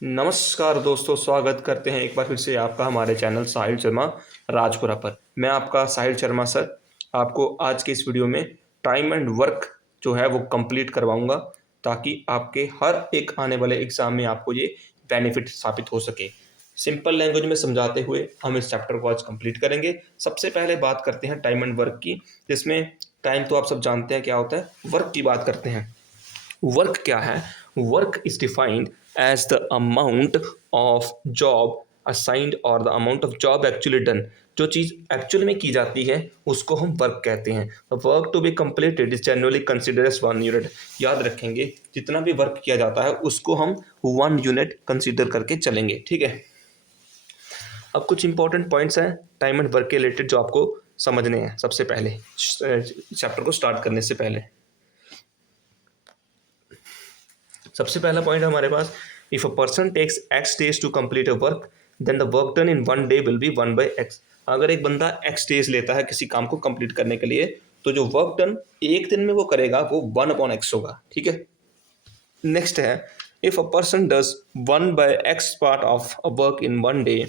नमस्कार दोस्तों, स्वागत करते हैं एक बार फिर से आपका हमारे चैनल साहिल शर्मा राजपुरा पर। मैं आपका साहिल शर्मा सर आपको आज के इस वीडियो में टाइम एंड वर्क जो है वो कंप्लीट करवाऊंगा, ताकि आपके हर एक आने वाले एग्ज़ाम में आपको ये बेनिफिट साबित हो सके। सिंपल लैंग्वेज में समझाते हुए हम इस चैप्टर को आज कंप्लीट करेंगे। सबसे पहले बात करते हैं टाइम एंड वर्क की, जिसमें टाइम तो आप सब जानते हैं क्या होता है, वर्क की बात करते हैं। वर्क क्या है? Work is defined as the amount of job assigned और the amount of job actually done. जो चीज़ एक्चुअल में की जाती है उसको हम वर्क कहते हैं। Work to be completed is generally consider as 1 unit. याद रखेंगे, जितना भी वर्क किया जाता है उसको हम 1 यूनिट कंसिडर करके चलेंगे, ठीक है। अब कुछ इंपॉर्टेंट पॉइंट्स हैं टाइम एंड वर्क के रिलेटेड जो आपको समझने हैं सबसे पहले, चैप्टर को स्टार्ट करने से पहले। सबसे पहला पॉइंट है हमारे पास, if a person takes x days to complete a work then the work done in 1 day will be 1/x। अगर एक बंदा एक्स डेज लेता है किसी काम को कंप्लीट करने के लिए, तो जो वर्क डन एक दिन में वो करेगा वो 1/x होगा, ठीक है। नेक्स्ट है, if a person does 1/x part of a work in 1 day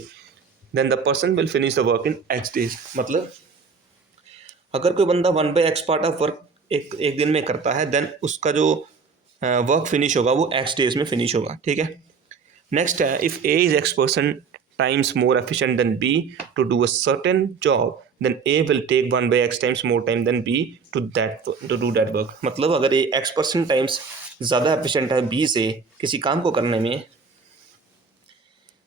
then the person will finish the work in x days. मतलब अगर कोई बंदा 1/x पार्ट ऑफ वर्क एक एक दिन में करता है, देन उसका जो वर्क फिनिश होगा वो एक्स डेज में फिनिश होगा, ठीक है। नेक्स्ट है, if A is x% times more efficient than B to do a certain job then A will take 1/x times more time than B to do that work. मतलब अगर A x% times ज़्यादा efficient है B से किसी काम को करने में,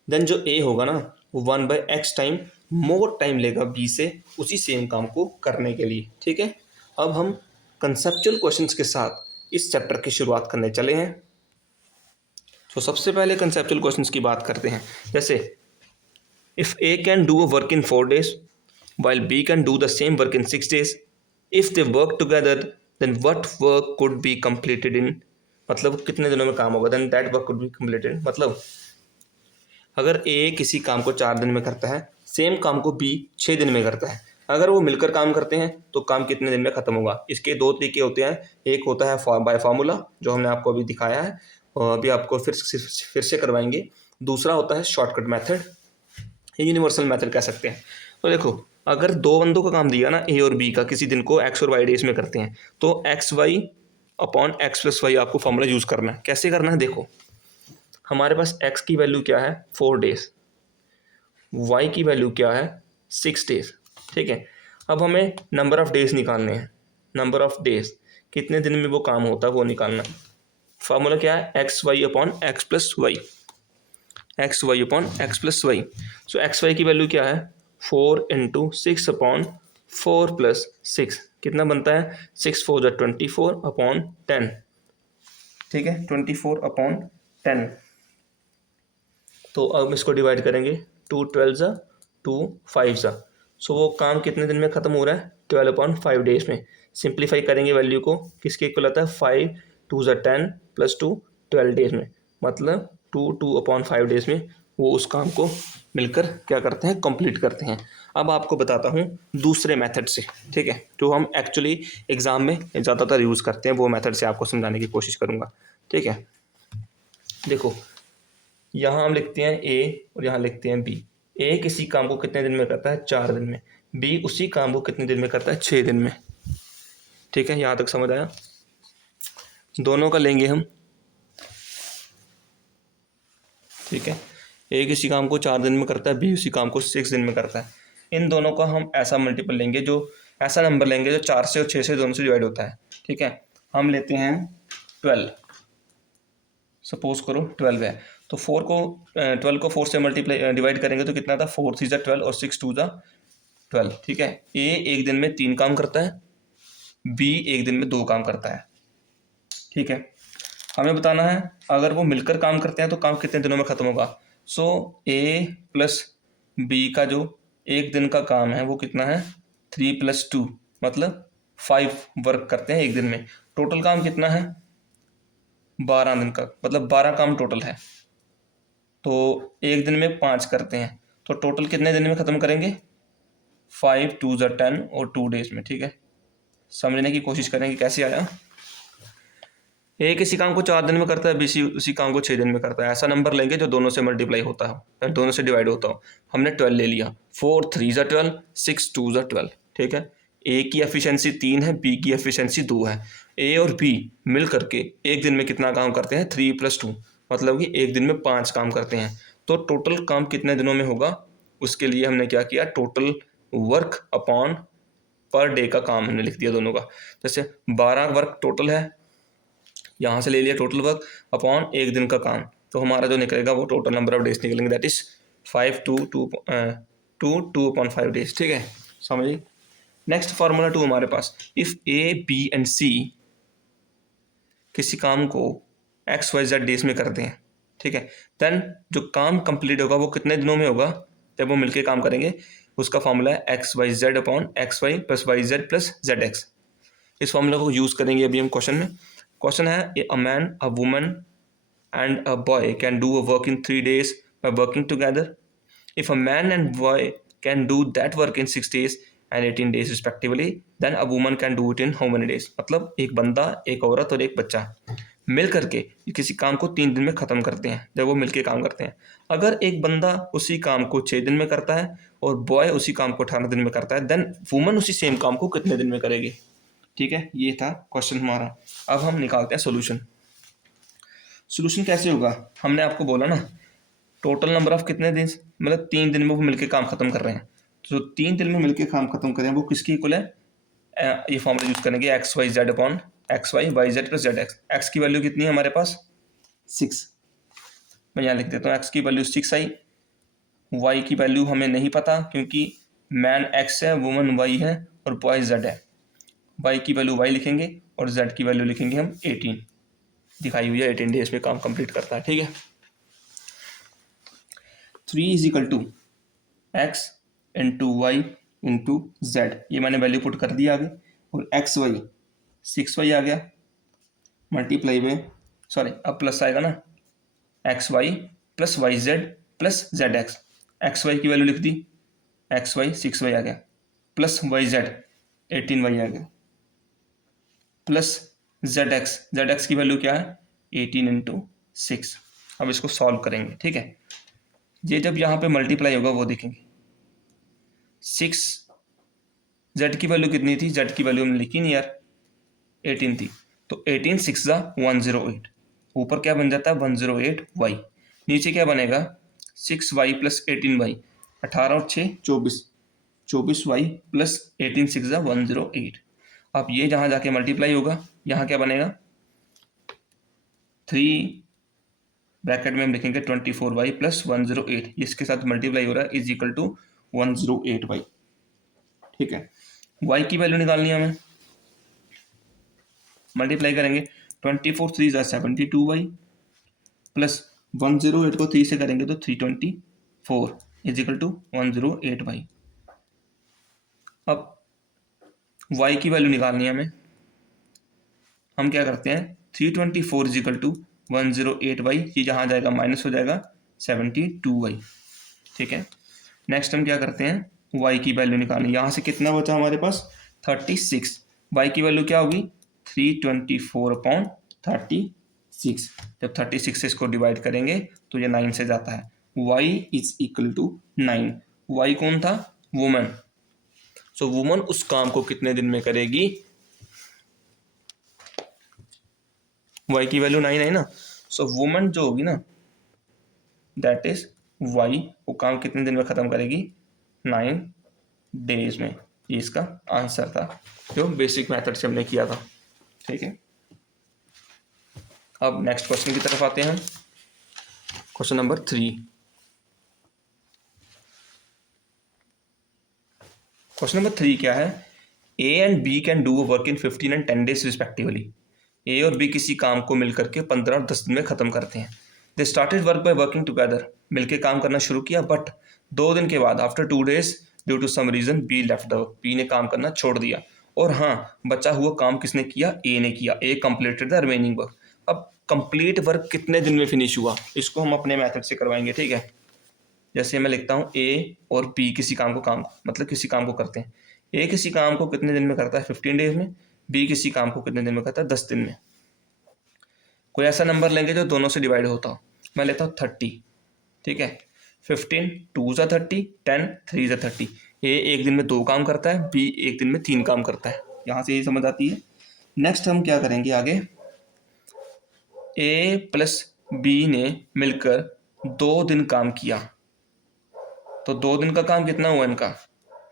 देन जो ए होगा ना वो 1/x टाइम मोर टाइम लेगा बी से उसी सेम काम को करने के लिए, ठीक है। अब हम कंसेप्चुअल क्वेश्चंस के साथ इस चैप्टर की शुरुआत करने चले हैं। तो सबसे पहले कंसेप्चुअल क्वेश्चंस की बात करते हैं। जैसे if A can do a work in 4 days while B can do the same work in 6 days, if they work together then what work could be completed in. मतलब कितने दिनों में काम होगा, then that work could be completed. मतलब अगर ए किसी काम को 4 दिन में करता है, सेम काम को बी 6 दिन में करता है, अगर वो मिलकर काम करते हैं तो काम कितने दिन में ख़त्म होगा। इसके दो तरीके होते हैं। एक होता है बाय फार्मूला, जो हमने आपको अभी दिखाया है और अभी आपको फिर से करवाएंगे। दूसरा होता है शॉर्टकट मेथड, ये यूनिवर्सल मेथड कह सकते हैं। तो देखो, अगर दो बंदों का काम दिया ना, ए और बी का, किसी दिन को एक्स और वाई डेज में करते हैं, तो X Y upon x plus Y आपको फॉर्मूला यूज़ करना है। कैसे करना है देखो, हमारे पास x की वैल्यू क्या है 4 days, y की वैल्यू क्या है 6 days, ठीक है। अब हमें नंबर ऑफ डेज निकालने हैं। नंबर ऑफ डेज कितने दिन में वो काम होता है वो निकालना है। फार्मूला क्या है, x Y upon x plus y, x Y upon x plus y. So x y की वैल्यू क्या है 4 × 6 अपॉन 4 + 6 कितना बनता है 6×4 = 24 अपॉन 10, ठीक है, 24/10। तो अब इसको डिवाइड करेंगे, 2 12 ज़ा 2 5 ज़ा। सो वो काम कितने दिन में ख़त्म हो रहा है 12/5 डेज में। सिंप्लीफाई करेंगे वैल्यू को, किसके इक्वल आता है 5 2 ज़ा 10 + 2 12 डेज में। मतलब 2/5 डेज में वो उस काम को मिलकर क्या करते हैं, कंप्लीट करते हैं। अब आपको बताता हूँ दूसरे मेथड से, ठीक है, जो हम एक्चुअली एग्ज़ाम में ज़्यादातर यूज़ करते हैं, वो मेथड से आपको समझाने की कोशिश करूँगा, ठीक है। देखो, यहाँ हम लिखते हैं ए और यहाँ लिखते हैं बी। ए किसी काम को कितने दिन में करता है 4 दिन में, बी उसी काम को कितने दिन में करता है 6 दिन में, ठीक है। यहाँ तक समझ आया। दोनों का लेंगे हम, ठीक है। ए किसी काम को 4 दिन में करता है, बी उसी काम को 6 दिन में करता है। इन दोनों का हम ऐसा मल्टीपल लेंगे, जो ऐसा नंबर लेंगे जो 4 से और 6 से दोनों से डिवाइड होता है, ठीक है। हम लेते हैं 12, सपोज करो 12 है, तो 12 को 4 से मल्टीप्लाई डिवाइड करेंगे तो कितना था 4 3 ज़ा 12 और 6 2 ज़ा 12, ठीक है। ए एक दिन में 3 काम करता है, बी एक दिन में 2 काम करता है, ठीक है। हमें बताना है अगर वो मिलकर काम करते हैं तो काम कितने दिनों में ख़त्म होगा। सो ए प्लस बी का जो एक दिन का काम है वो कितना है 3 + 2, मतलब 5 वर्क करते हैं एक दिन में। टोटल काम कितना है 12 दिन का, मतलब 12 काम टोटल है। तो एक दिन में 5 करते हैं, तो टोटल कितने दिन में ख़त्म करेंगे 5 2 ज़ा 10 और 2 डेज में, ठीक है। समझने की कोशिश करेंगे कैसे आया। ए किसी काम को 4 दिन में करता है, बी सी उसी काम को 6 दिन में करता है। ऐसा नंबर लेंगे जो दोनों से मल्टीप्लाई होता हो या दोनों से डिवाइड होता हो। हमने 12 ले लिया, 4 3 ज़ा 12, 6 2 ज़ा 12, ठीक है। ए की एफिशिएंसी 3 है, बी की एफिशिएंसी 2 है। ए और बी मिल करके एक दिन में कितना काम करते हैं, 3 + 2, मतलब कि एक दिन में 5 काम करते हैं। तो टोटल काम कितने दिनों में होगा, उसके लिए हमने क्या किया, total work upon per day का काम हमने लिख दिया दोनों का। जैसे 12 वर्क टोटल है, यहाँ से ले लिया टोटल वर्क अपॉन एक दिन का काम, तो हमारा जो निकलेगा वो टोटल नंबर ऑफ डेज निकलेंगे, दैट इज 2/5 डेज, ठीक है, समझिए। नेक्स्ट फार्मूला 2 हमारे पास, इफ ए बी एंड सी किसी काम को XYZ डेज में करते हैं, ठीक है, देन जो काम कंप्लीट होगा वो कितने दिनों में होगा, जब वो मिलके काम करेंगे। उसका फॉर्मूला है XYZ upon XY + YZ + ZX। इस फॉर्मूला को यूज़ करेंगे अभी हम क्वेश्चन में। क्वेश्चन है, a man, a woman and a boy can do a work in 3 days by working together. If a man and boy can do that work in 6 days and 18 days respectively, then a woman can do it in how many days. मतलब एक बंदा, एक औरत और एक बच्चा मिल करके किसी काम को 3 दिन में ख़त्म करते हैं, जब वो मिलके काम करते हैं। अगर एक बंदा उसी काम को 6 दिन में करता है और बॉय उसी काम को 18 दिन में करता है, देन वुमन उसी सेम काम को कितने दिन में करेगी, ठीक है। ये था क्वेश्चन हमारा। अब हम निकालते हैं सोल्यूशन। सोल्यूशन कैसे होगा, हमने आपको बोला ना टोटल नंबर ऑफ कितने दिन, मतलब 3 दिन में वो मिलके काम खत्म कर रहे हैं, तो 3 दिन में मिलके काम खत्म करें वो किसकी इक्वल है, ये फॉर्मूला यूज करेंगे XYZ upon XY YZ + ZX। X की वैल्यू कितनी है हमारे पास, 6। मैं यहाँ लिख देता हूँ, एक्स की वैल्यू 6 आई, वाई की वैल्यू हमें नहीं पता क्योंकि मैन X है, वुमन Y है और बॉय Z है। वाई की वैल्यू वाई लिखेंगे और Z की वैल्यू लिखेंगे हम 18, दिखाई हुई है 18 डेज में काम कंप्लीट करता है, ठीक है। 3 = X × Y × Z, ये मैंने वैल्यू पुट कर दिया आगे, और XY 6Y आ गया, मल्टीप्लाई में, सॉरी अब प्लस आएगा ना, XY + YZ + ZX। XY की वैल्यू लिख दी, XY 6Y आ गया, प्लस YZ 18Y आ गया, प्लस ZX की वैल्यू क्या है, 18 × 6। अब इसको सॉल्व करेंगे, ठीक है। ये जब यहाँ पे मल्टीप्लाई होगा वो देखेंगे, 6 Z की वैल्यू कितनी थी, Z की वैल्यू हमने लिखी नहीं यार, 18 थी, तो 18 6 ज़ा 108, ऊपर क्या बन जाता है 108Y, नीचे क्या बनेगा 6Y + 18Y, 18 और 6 24, 24Y + 18 6 ज़ा 108। अब ये जहाँ जाके मल्टीप्लाई होगा, यहाँ क्या बनेगा, 3 ब्रैकेट में हम लिखेंगे 24Y + 108, इसके साथ मल्टीप्लाई हो रहा है, = 108Y, ठीक है। Y की वैल्यू निकालनी है हमें, मल्टीप्लाई करेंगे, 24 3 ज़ा 72Y प्लस 108 को 3 से करेंगे तो 324 = 108Y। अब Y की वैल्यू निकालनी है हमें, हम क्या करते हैं, 324 = 108Y, ये जहाँ जाएगा माइनस हो जाएगा 72Y, ठीक है। नेक्स्ट हम क्या करते हैं, Y की वैल्यू निकालनी, यहाँ से कितना बचा हमारे पास 36, Y की वैल्यू क्या होगी 324/36, जब 36 से इसको डिवाइड करेंगे तो ये 9 से जाता है, Y = 9। Y कौन था, वुमन, सो वुमन उस काम को कितने दिन में करेगी, Y की वैल्यू 9 है ना, सो वुमन जो होगी ना, दैट इज Y, वो काम कितने दिन में ख़त्म करेगी, 9 डेज में। ये इसका आंसर था जो बेसिक मेथड से हमने किया था, ठीक है। अब नेक्स्ट क्वेश्चन की तरफ आते हैं, क्वेश्चन नंबर 3। क्वेश्चन नंबर 3 क्या है, A and B can do work in 15 and 10 days respectively. A और B किसी काम को मिलकर के 15 और 10 दिन में ख़त्म करते हैं। They started work by working together, मिलके काम करना शुरू किया, बट 2 दिन के बाद after 2 days due to some reason B left the work, B ने काम करना छोड़ दिया, और हाँ बचा हुआ काम किसने किया, A ने किया, A completed the remaining work. अब कंप्लीट वर्क कितने दिन में फिनिश हुआ, इसको हम अपने मेथड से करवाएंगे, ठीक है। जैसे मैं लिखता हूँ A और B किसी काम को मतलब किसी काम को करते हैं, A किसी काम को कितने दिन में करता है 15 डेज में, B किसी काम को कितने दिन में करता है 10 दिन में। कोई ऐसा नंबर लेंगे जो दोनों से डिवाइड होता हो। मैं लेता हूँ 30, ठीक है। 15 2 ज़ा 30, 10 3 ज़ा 30। ए एक दिन में 2 काम करता है, बी एक दिन में 3 काम करता है। यहाँ से यही समझ आती है। नेक्स्ट हम क्या करेंगे आगे, ए प्लस बी ने मिलकर 2 दिन काम किया, तो 2 दिन का काम कितना हुआ इनका,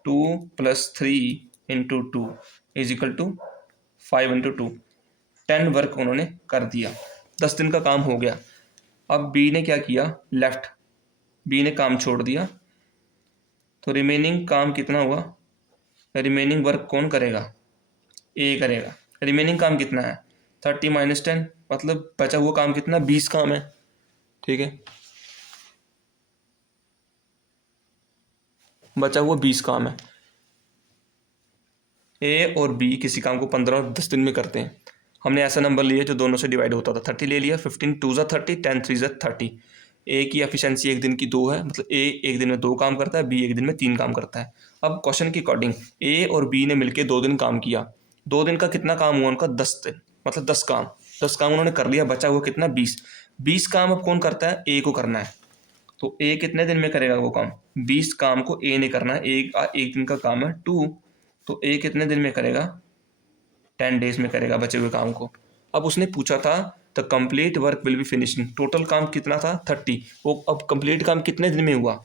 2 + 3 × 2 = 5 × 2, 10 वर्क उन्होंने कर दिया, 10 दिन का काम हो गया। अब बी ने क्या किया, लेफ्ट, बी ने काम छोड़ दिया, तो रिमेनिंग काम कितना हुआ, रिमेनिंग वर्क कौन करेगा, ए करेगा। रिमेनिंग काम कितना है, 30 - 10, मतलब बचा हुआ काम कितना, 20 काम है, ठीक है। बचा हुआ 20 काम है। ए और बी किसी काम को 15 और 10 दिन में करते हैं। हमने ऐसा नंबर लिया जो दोनों से डिवाइड होता था, 30 ले लिया, 15 2 ज़ा 30, 10 3 ज़ा 30। ए की एफिशिएंसी एक दिन की 2 है, मतलब ए एक दिन में 2 काम करता है, बी एक दिन में 3 काम करता है। अब क्वेश्चन के अकॉर्डिंग ए और बी ने मिलकर 2 दिन काम किया, 2 दिन का कितना काम हुआ उनका, 10 दिन, मतलब 10 काम, 10 काम उन्होंने कर लिया, बचा हुआ कितना, 20 काम अब कौन करता है, ए को करना है। तो ए कितने दिन में करेगा वो काम, 20 काम को ए ने करना है, एक दिन का काम है 2, तो ए कितने दिन में करेगा, 10 डेज में करेगा बचे हुए काम को। अब उसने पूछा था the complete work will be finish, total काम कितना था 30, वो अब कंप्लीट काम कितने दिन में हुआ,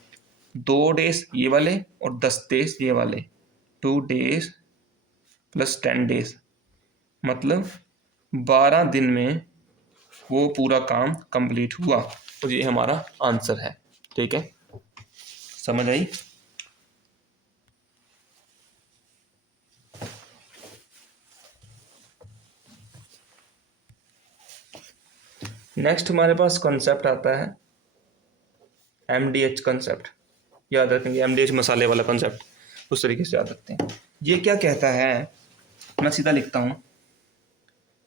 2 डेज ये वाले और 10 डेज ये वाले, 2 डेज + 10 डेज, मतलब 12 दिन में वो पूरा काम कंप्लीट हुआ। तो ये हमारा आंसर है, ठीक है, समझ आई। नेक्स्ट हमारे पास कॉन्सेप्ट आता है MDH कॉन्सेप्ट, याद रखेंगे MDH मसाले वाला कॉन्सेप्ट, उस तरीके से याद रखते हैं। ये क्या कहता है, मैं सीधा लिखता हूँ,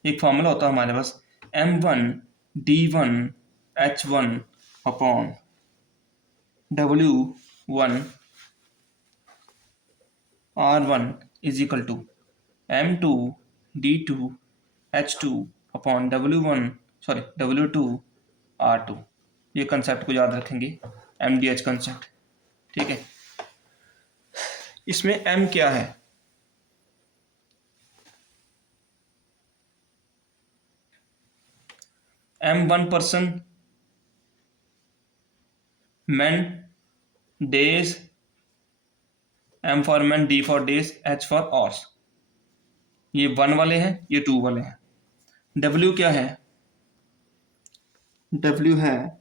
एक फॉर्मूला होता है हमारे पास, M1D1H1 upon W1 R1 = M2D2H2 upon W2 R2। ये कंसेप्ट को याद रखेंगे, MDH कंसेप्ट, ठीक है। इसमें M क्या है, M 1 person, men days, M for men, D for days, H for hours। ये 1 वाले हैं, ये 2 वाले हैं। W क्या है, W है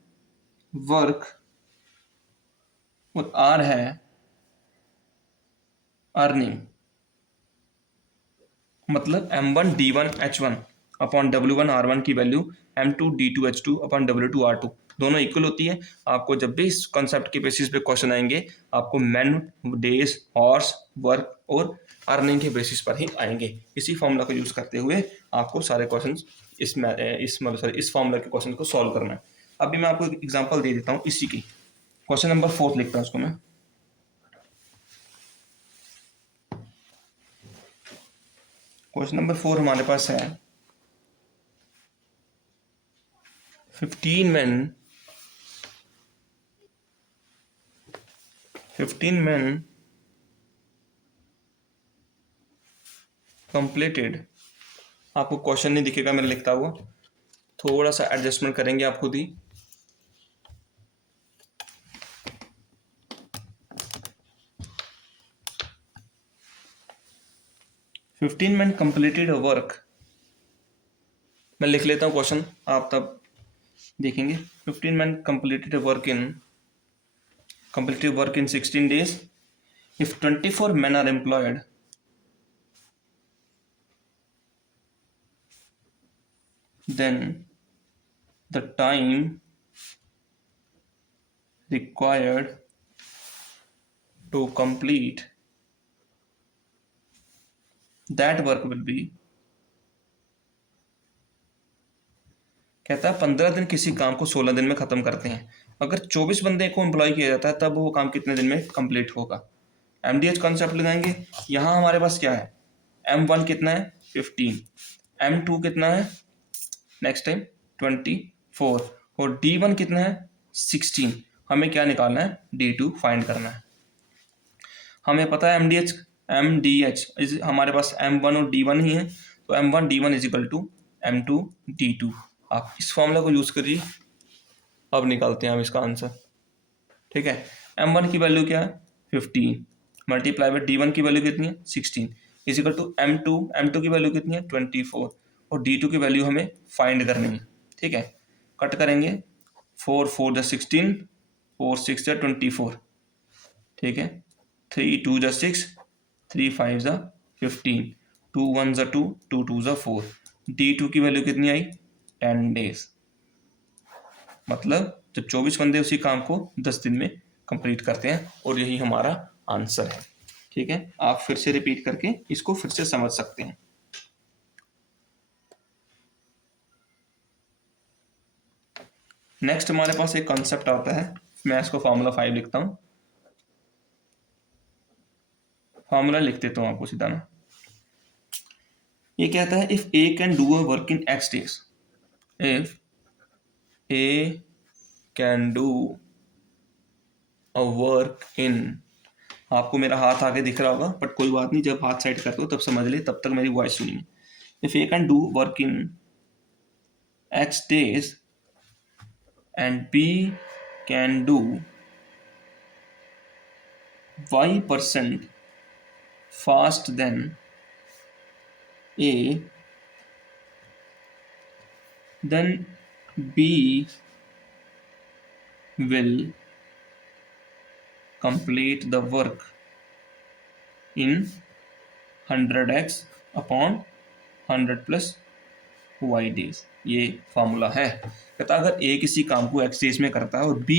वर्क, और R है अर्निंग, मतलब M1D1H1 अपॉन W1 R1 की value M2D2H2 upon W2 R2 दोनों इक्वल होती है। आपको जब भी इस कॉन्सेप्ट के बेसिस पे क्वेश्चन आएंगे, आपको मैन, डेज, हॉर्स, वर्क और अर्निंग के बेसिस पर ही आएंगे। इसी फॉर्मूला को यूज़ करते हुए आपको सारे क्वेश्चन इस फॉर्मूला के क्वेश्चन को सॉल्व करना है। अभी मैं आपको एक एग्जाम्पल दे देता हूँ इसी की। क्वेश्चन नंबर 4 लिखता हूँ उसको मैं। क्वेश्चन नंबर 4 हमारे पास है 15 men कंप्लीटेड। आपको क्वेश्चन नहीं दिखेगा मैंने लिखता हुआ, थोड़ा सा एडजस्टमेंट करेंगे आप खुद ही। फिफ्टीन men कंप्लीटेड वर्क, मैं लिख लेता हूँ क्वेश्चन, आप तब देखेंगे। 15 men completed work in 16 days. If 24 men are employed, then the time required to complete that work will be, कहता है 15 दिन किसी काम को 16 दिन में खत्म करते हैं। अगर 24 बंदे को एम्प्लॉय किया जाता है तब वो काम कितने दिन में कंप्लीट होगा। MDH कॉन्सेप्ट लगाएंगे। यहाँ हमारे पास क्या है, M1 कितना है 15, M2 कितना है, नेक्स्ट टाइम 24 और D1 कितना है 16। हमें क्या निकालना है D2 फाइंड करना है। हमें पता है MDH हमारे पास M1 और D1 ही है, तो M1 D1 is equal to M2 D2। आप इस फॉर्मूला को यूज करिए। अब निकालते हैं हम इसका आंसर। ठीक है, M1 की वैल्यू क्या है 15 मल्टीप्लाई बाय D1 की वैल्यू कितनी है 16 इज इक्वल टू M2 की वैल्यू कितनी है 24 और D2 की वैल्यू हमें फाइंड करनी है। ठीक है, कट करेंगे 4 4 जा 16, 4 6 जा 24। ठीक है, 3 2 जा 6, 3 5 जा 15, 2 1 जा 2, 2 2 जा 4। D2 की वैल्यू कितनी आई 10 डेज। मतलब जब 24 बंदे उसी काम को 10 दिन में कंप्लीट करते हैं, और यही हमारा आंसर है। ठीक है, आप फिर से रिपीट करके इसको फिर से समझ सकते हैं। नेक्स्ट हमारे पास एक कॉन्सेप्ट आता है, मैं इसको फॉर्मूला 5 लिखता हूं। फॉर्मूला लिख देता हूं आपको सीधा ना। ये कहता है if A can do a work in x days, if A can do a work इन, आपको मेरा हाथ आगे दिख रहा होगा बट कोई बात नहीं, जब हाथ साइड करते हो तब समझ ले, तब तक मेरी वॉइस सुनिए। If A can do work in x days and B can do y% fast than A, then B will complete the work in 100x upon 100 plus y days। ये फॉर्मूला है। कहता अगर A किसी काम को x days में करता है और B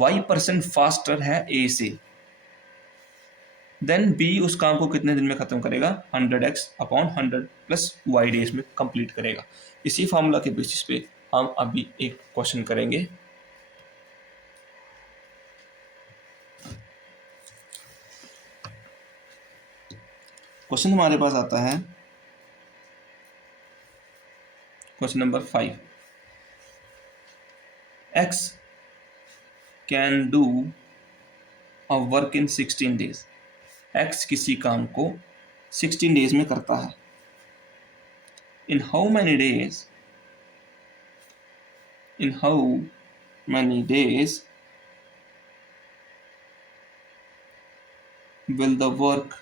y% फास्टर है A से, देन B उस काम को कितने दिन में खत्म करेगा 100x upon 100 plus y days में कंप्लीट करेगा। इसी फॉर्मूला के बेसिस पे हम अभी एक क्वेश्चन करेंगे। क्वेश्चन हमारे पास आता है question number 5। x can do a work in 16 days. x किसी काम को 16 डेज में करता है। इन how many days, in how many days will the work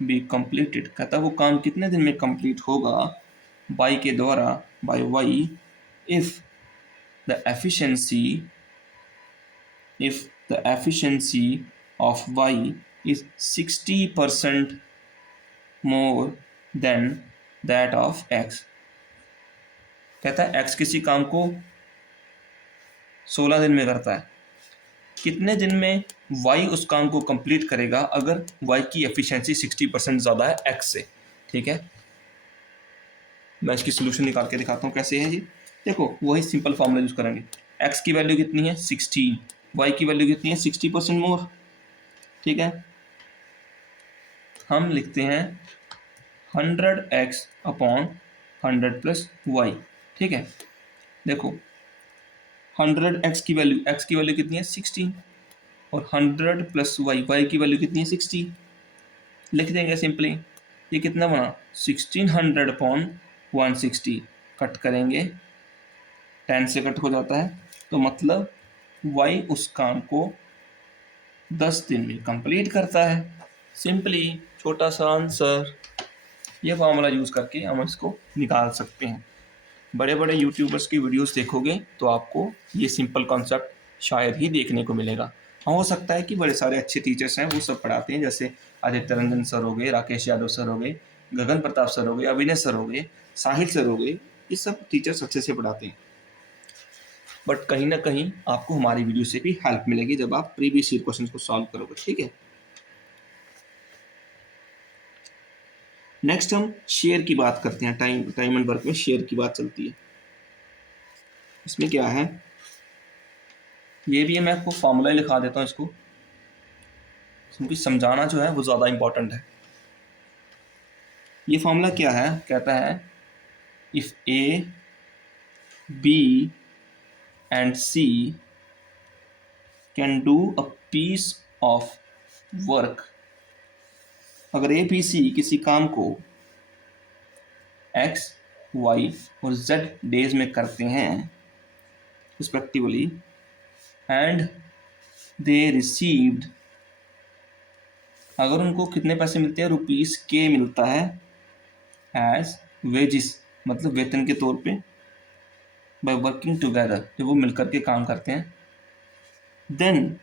be completed. कहता है वो काम कितने दिन में कंप्लीट होगा बाई के द्वारा, by Y, if the efficiency of Y is 60% more than that of X. कहता है एक्स किसी काम को 16 दिन में करता है, कितने दिन में y उस काम को कंप्लीट करेगा अगर y की एफिशिएंसी 60% ज़्यादा है x से। ठीक है, मैं इसकी सोल्यूशन निकाल के दिखाता हूँ कैसे है जी। देखो वही सिंपल फॉर्मूला यूज करेंगे। x की वैल्यू कितनी है 16, y की वैल्यू कितनी है 60% मोर। ठीक है, हम लिखते हैं 100x अपॉन 100 प्लस y। ठीक है, देखो 100x की वैल्यू कितनी है 16 और 100 प्लस y की वैल्यू कितनी है 60। लिख देंगे सिंपली, ये कितना बना 1600 अपॉन 160, कट करेंगे 10 से कट हो जाता है, तो मतलब y उस काम को 10 दिन में कंप्लीट करता है। सिंपली छोटा सा आंसर। ये फॉर्मूला यूज़ करके हम इसको निकाल सकते हैं। बड़े बड़े यूट्यूबर्स की वीडियोस देखोगे तो आपको ये सिंपल कॉन्सेप्ट शायद ही देखने को मिलेगा। हाँ, हो सकता है कि बड़े सारे अच्छे टीचर्स हैं वो सब पढ़ाते हैं, जैसे आदित्य रंजन सर हो गए, राकेश यादव सर हो गए, गगन प्रताप सर हो गए, अभिनय सर हो गए, साहिल सर हो गए, ये सब टीचर्स अच्छे से पढ़ाते हैं। बट कहीं ना कहीं आपको हमारी वीडियो से भी हेल्प मिलेगी जब आप प्रीवियस ईयर क्वेश्चन को सॉल्व करोगे। ठीक है, नेक्स्ट हम शेयर की बात करते हैं। टाइम एंड वर्क में शेयर की बात चलती है। इसमें क्या है, ये भी है, मैं आपको फॉर्मूला ही लिखा देता हूँ इसको, क्योंकि समझाना जो है वो ज़्यादा इंपॉर्टेंट है। ये फॉर्मूला क्या है, कहता है if A, B and C can do a piece of work, अगर ए, बी, सी किसी काम को एक्स, वाई और जेड डेज में करते हैं रिस्पेक्टिवली, एंड दे रिसीव्ड, अगर उनको कितने पैसे मिलते हैं, रुपीस के मिलता है, एज वेजिस मतलब वेतन के तौर पे, बाय वर्किंग टुगेदर जब वो मिलकर के काम करते हैं, देन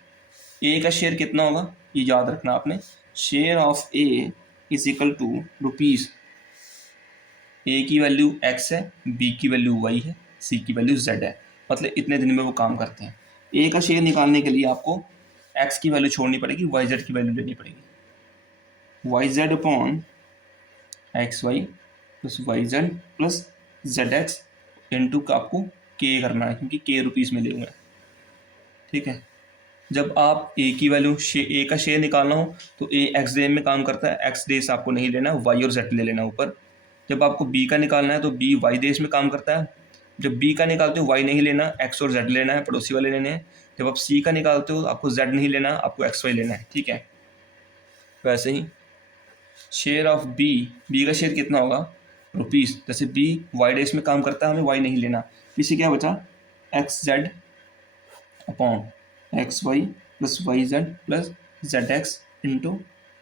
ए का शेयर कितना होगा, ये याद रखना आपने, share of A is equal to rupees, A की वैल्यू एक्स है, बी की वैल्यू वाई है, सी की वैल्यू जेड है, मतलब इतने दिन में वो काम करते हैं। ए का शेयर निकालने के लिए आपको एक्स की वैल्यू छोड़नी पड़ेगी, वाई जेड की वैल्यू लेनी पड़ेगी, Y Z upon x Y plus Y Z plus Z x into का आपको के करना है, क्योंकि के रुपीज़ में ले हुए हैं, ठीक है। जब आप ए की वैल्यू ए का शेयर निकालना हो तो ए एक्स डे में काम करता है, एक्स डेज आपको नहीं लेना, वाई और जेड ले लेना ऊपर। जब आपको बी का निकालना है तो बी वाई देश में काम करता है, जब बी का निकालते हो वाई नहीं लेना, एक्स और जेड लेना है, पड़ोसी वाले लेने हैं। जब आप सी का निकालते हो आपको जेड नहीं लेना, आपको एक्स वाई लेना है, ठीक है। वैसे ही शेयर ऑफ बी का शेयर कितना होगा, रुपीज़, जैसे बी वाई डेज में काम करता है, हमें वाई नहीं लेना, इसे क्या बचा, X Z upon x Y plus Y Z plus Z x into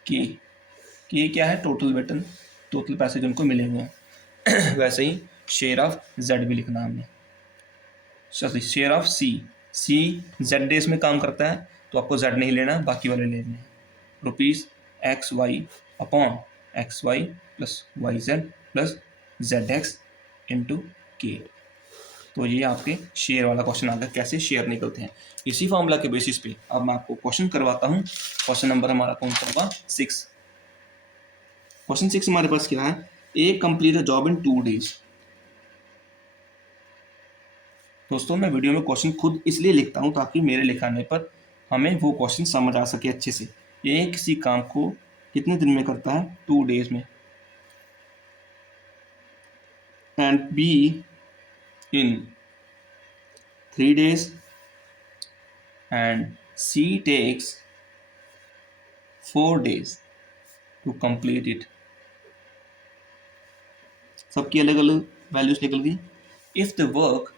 के क्या है, टोटल वेतन, टोटल पैसे जो उनको मिले हुए हैं। वैसे ही शेयर ऑफ जेड भी लिखना हमने, sorry share of C Z days में काम करता है तो आपको जेड नहीं लेना, बाकी वाले लेने हैं, rupees x Y upon x Y plus Y Z plus Z x into के। तो ये आपके शेयर वाला क्वेश्चन आ गया, कैसे शेयर निकलते हैं। इसी फॉर्मूला के बेसिस पे अब मैं आपको क्वेश्चन करवाता हूँ। क्वेश्चन नंबर हमारा कौन सा होगा, 6। क्वेश्चन 6 हमारे पास क्या है, A complete a job in 2 days। दोस्तों मैं वीडियो में क्वेश्चन खुद इसलिए लिखता हूँ ताकि मेरे लिखाने पर हमें वो क्वेश्चन समझ आ सके अच्छे से। ए किसी काम को कितने दिन में करता है, 2 days में, and be in 3 days and C takes 4 days to complete it। सबकी अलग अलग वैल्यूज निकल गई। इफ द वर्क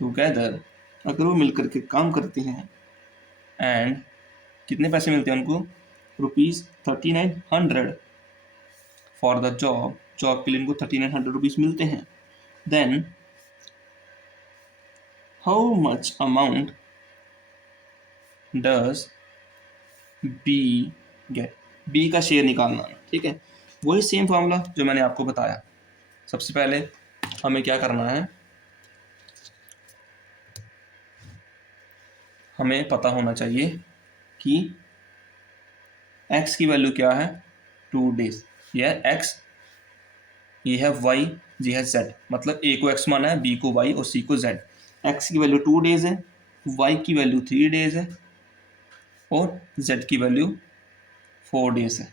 टुगेदर, अगर वो मिलकर के काम करते हैं, एंड कितने पैसे मिलते हैं उनको, ₹3900 फॉर द जॉब के लिए उनको ₹3900 मिलते हैं, then how much amount does be get, B का शेयर निकालना, ठीक है। वही सेम फॉर्मूला जो मैंने आपको बताया। सबसे पहले हमें क्या करना है, हमें पता होना चाहिए कि x की वैल्यू क्या है, 2 days, यह x, ये है y, ये है z, मतलब a को x माना है, b को y और c को z। x की वैल्यू 2 days है, y की वैल्यू 3 days है और z की वैल्यू 4 days है।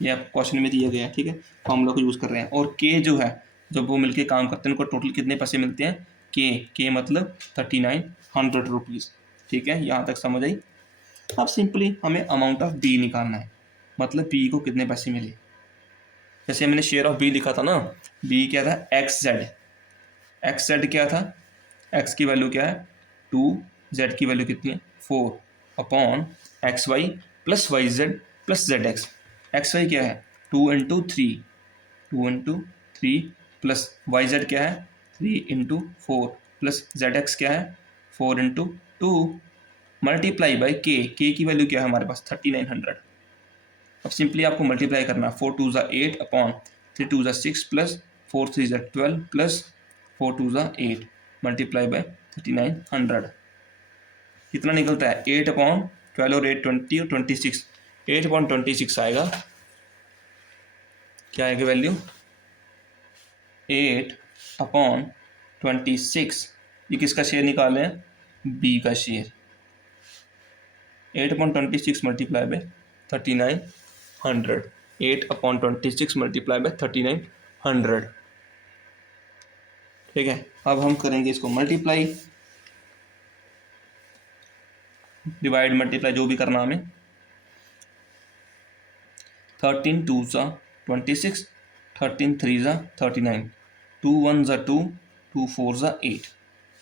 ये आप क्वेश्चन में दिया गया है, ठीक है। फॉर्मूला को यूज़ कर रहे हैं। और k जो है, जब वो मिलके काम करते हैं उनको टोटल कितने पैसे मिलते हैं, k मतलब 3900 रुपीज़, ठीक है। यहाँ तक समझ आई। अब सिंपली हमें अमाउंट ऑफ बी निकालना है, मतलब बी को कितने पैसे मिले। जैसे मैंने शेयर ऑफ बी लिखा था ना, बी क्या था, एक्स जेड क्या था, एक्स की वैल्यू क्या है 2, जेड की वैल्यू कितनी है 4 upon x Y plus Y Z plus Z x y क्या है 2 इंटू 3 प्लस वाई जेड क्या है 3 इंटू 4 प्लस जेड एक्स क्या है 4 इंटू 2 मल्टीप्लाई बाई के की वैल्यू क्या है हमारे पास 3900। अब सिंपली आपको मल्टीप्लाई करना, 4 2 8 upon 3 2 6 plus 4 3 12 plus 4 2 8 multiply by 3900। कितना निकलता है, 8 अपॉन 12 और 8 20 और 26, 8 अपॉन 26 आएगा। क्या आएगा वैल्यू, 8 अपॉन 26। ये किसका शेयर निकाले हैं, बी का share. 8 upon 26 multiply by 3900। 8/26 multiply by 3900। ठीक है, अब हम करेंगे इसको मल्टीप्लाई, डिवाइड मल्टीप्लाई जो भी करना हमें। 13 2 ज़ा 26, 13 3 ज़ा 39, 2 1 ज़ा 2, 2 4 ज़ा 8,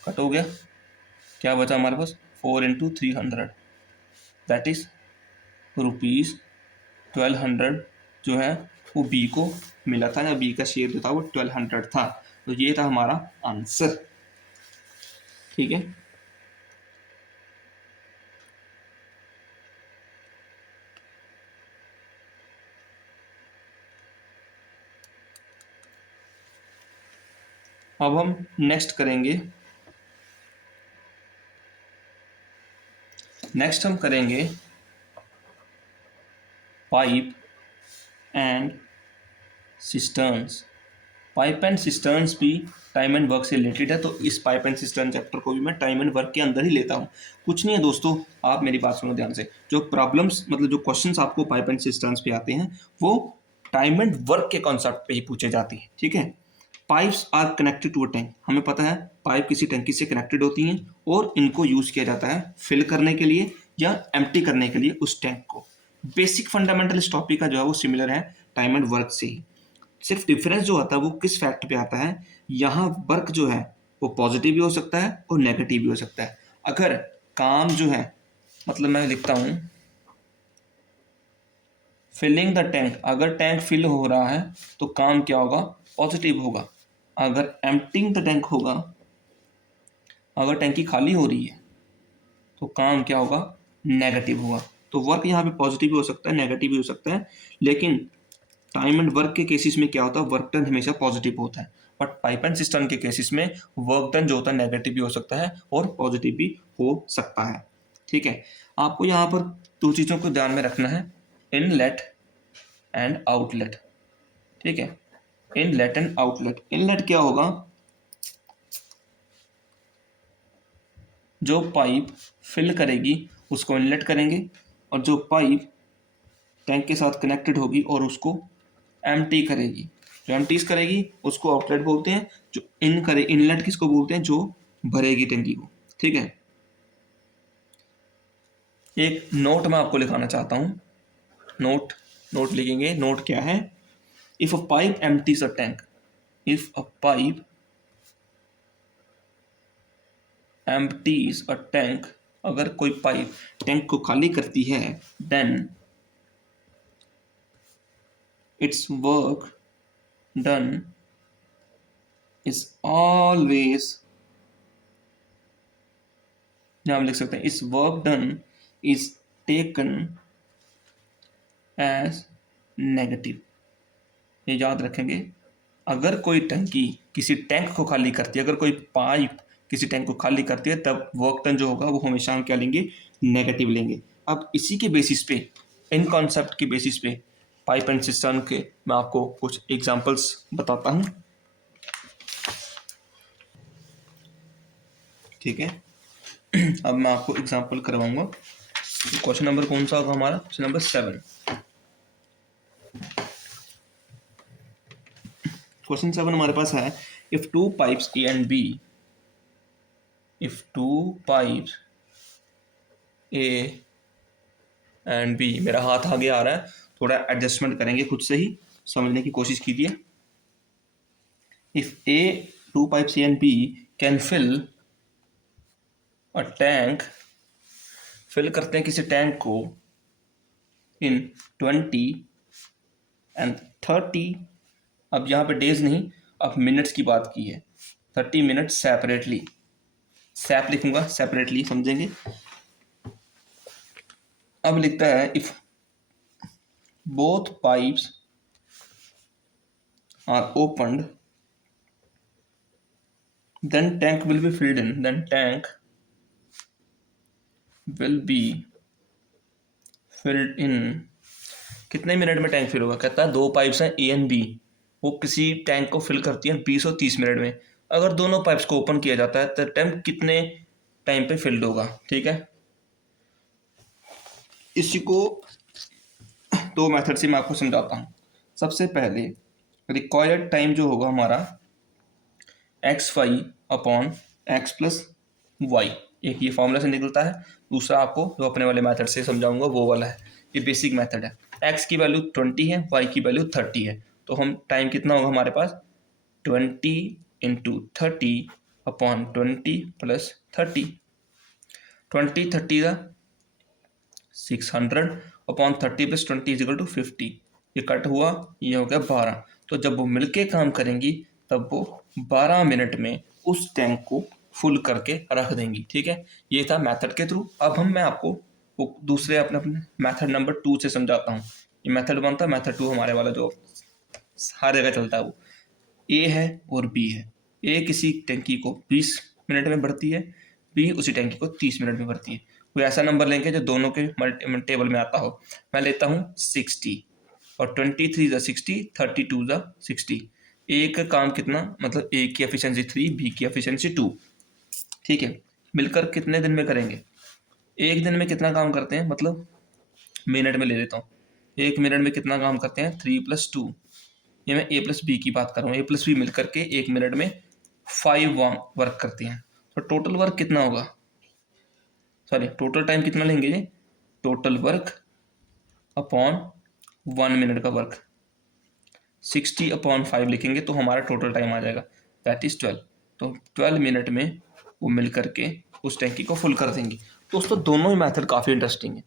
कट हो गया। क्या बचा हमारे पास? 4 × 300, दैट इज ₹1200 जो है वो बी को मिला था, या बी का शेयर जो था वो 1200 था। तो ये था हमारा आंसर। ठीक है, अब हम नेक्स्ट करेंगे, नेक्स्ट हम करेंगे पाइप एंड सिस्टर्न्स। पाइप एंड सिस्टर्न्स भी टाइम एंड वर्क से रिलेटेड है, तो इस पाइप एंड सिस्टर्न चैप्टर को भी मैं टाइम एंड वर्क के अंदर ही लेता हूँ। कुछ नहीं है दोस्तों, आप मेरी बात सुनो ध्यान से। जो प्रॉब्लम्स मतलब जो क्वेश्चंस आपको पाइप एंड सिस्टर्न्स पे आते हैं वो टाइम एंड वर्क के कॉन्सेप्ट पे ही पूछे जाते हैं। ठीक है, pipes are connected to a tank. हमें पता है पाइप किसी टैंकी से कनेक्टेड होती हैं और इनको यूज़ किया जाता है फिल करने के लिए या एम्प्टी करने के लिए उस टैंक को। बेसिक फंडामेंटल इस टॉपिक का जो है वो सिमिलर है टाइम एंड वर्क से ही। सिर्फ डिफरेंस जो आता है वो किस फैक्ट पे आता है, यहाँ वर्क जो है वो पॉजिटिव भी हो सकता है और नेगेटिव भी हो सकता है। अगर काम जो है, मतलब मैं लिखता हूँ फिलिंग द टैंक, अगर टैंक फिल हो रहा है तो काम क्या होगा? पॉजिटिव होगा। अगर एम्प्टिंग द टैंक होगा, अगर टैंकी खाली हो रही है तो काम क्या होगा? नेगेटिव होगा। तो वर्क यहाँ पे पॉजिटिव भी हो सकता है, नेगेटिव भी हो सकता है, लेकिन टाइम एंड वर्क के केसेस में क्या होता है? वर्क डन हमेशा पॉजिटिव होता है। बट पाइप एंड सिस्टम के केसेस में वर्क डन जो होता है नेगेटिव भी हो सकता है और पॉजिटिव भी हो सकता है। ठीक है, आपको यहाँ पर दो चीज़ों को ध्यान में रखना है, इनलेट एंड आउटलेट। ठीक है, इनलेट एंड आउटलेट। इनलेट क्या होगा? जो पाइप फिल करेगी उसको इनलेट करेंगे, और जो पाइप टैंक के साथ कनेक्टेड होगी और उसको एम्प्टी करेगी, जो एम्प्टीज करेगी उसको आउटलेट बोलते हैं। जो इनलेट किसको बोलते हैं? जो भरेगी टैंकी को। ठीक है, एक नोट मैं आपको लिखाना चाहता हूँ, नोट लिखेंगे। नोट क्या है? If a pipe empties a tank, if a pipe empties a tank, अगर कोई पाइप टैंक को खाली करती है, then it's work done is always, यहाँ हम लिख सकते हैं इस work done is taken as negative. ये याद रखेंगे, अगर कोई टंकी किसी टैंक को खाली करती है, अगर कोई पाइप किसी टैंक को खाली करती है, तब वर्क डन जो होगा वो हमेशा हम क्या लेंगे? नेगेटिव लेंगे। अब इसी के बेसिस पे, इन कॉन्सेप्ट के बेसिस पे पाइप एंड सिस्टम के मैं आपको कुछ एग्जांपल्स बताता हूँ। ठीक है, अब मैं आपको एग्जांपल करवाऊंगा। क्वेश्चन नंबर कौन सा होगा हमारा? Question number 7। क्वेश्चन 7 हमारे पास है, if two pipes A and B, if two pipes A and B, मेरा हाथ आगे आ रहा है, थोड़ा एडजस्टमेंट करेंगे खुद से ही, समझने की कोशिश कीजिए। If A, two pipes A and B can fill a tank, fill करते हैं किसी टैंक को इन 20 एंड 30, अब यहाँ पे डेज नहीं, अब मिनट्स की बात की है, 30 मिनट्स सेपरेटली, सैप लिखूंगा, सेपरेटली समझेंगे। अब लिखता है if both pipes are opened then tank will be filled in, then tank will be filled in। कितने मिनट में टैंक फिल होगा? कहता है दो पाइप्स हैं ए एंड बी, वो किसी टैंक को फिल करती हैं 20 और 30 मिनट में। अगर दोनों पाइप्स को ओपन किया जाता है तो टैंक कितने टाइम पे फिल्ड होगा? ठीक है, इसी को दो मेथड से मैं आपको समझाता हूँ। सबसे पहले रिक्वायर्ड टाइम जो होगा हमारा x Y upon x plus y, एक ये फॉर्मूला से निकलता है। दूसरा आपको जो अपने वाले मेथड से समझाऊंगा वो वाला है, ये बेसिक मेथड है। एक्स की वैल्यू 20 है, वाई की वैल्यू 30 है, तो हम टाइम कितना होगा हमारे पास 20 इंटू 30 अपॉन 20 प्लस 30, 20 30 का 600 अपॉन 30 प्लस 20 इजिकल टू 50, ये कट हुआ, ये हो गया 12। तो जब वो मिलके काम करेंगी तब वो 12 मिनट में उस टैंक को फुल करके रख देंगी। ठीक है, ये था मेथड के थ्रू। अब मैं आपको वो दूसरे अपने अपने मेथड नंबर 2 से समझाता हूँ। ये मेथड 1 था, मेथड 2 हमारे वाला जो हर जगह चलता है वो ए है और बी है। ए किसी टैंकी को 20 मिनट में भरती है, बी उसी टैंकी को 30 मिनट में भरती है। कोई ऐसा नंबर लेंगे जो दोनों के टेबल में आता हो। मैं लेता हूँ 60 और 23 ज़ा 60, 32 ज़ा 60। ए का काम कितना, मतलब ए की एफिशिएंसी 3, बी की एफिशिएंसी 2। ठीक है, मिलकर कितने दिन में करेंगे, एक दिन में कितना काम करते हैं, मतलब मिनट में ले लेता हूँ। एक मिनट में कितना काम करते हैं 3 + 2, ये मैं ए प्लस बी की बात कर रहा हूँ। ए प्लस बी मिलकर के एक मिनट में 5 वर्क करते हैं। तो टोटल वर्क कितना होगा, सॉरी टोटल टाइम कितना लेंगे ये, टोटल वर्क अपॉन 1 मिनट का वर्क 60 अपॉन 5 लिखेंगे तो हमारा टोटल टाइम आ जाएगा, दैट इज 12। तो 12 मिनट में वो मिल करके उस टैंकी को फुल कर देंगी। दोस्तों दोनों ही मेथड काफ़ी इंटरेस्टिंग है।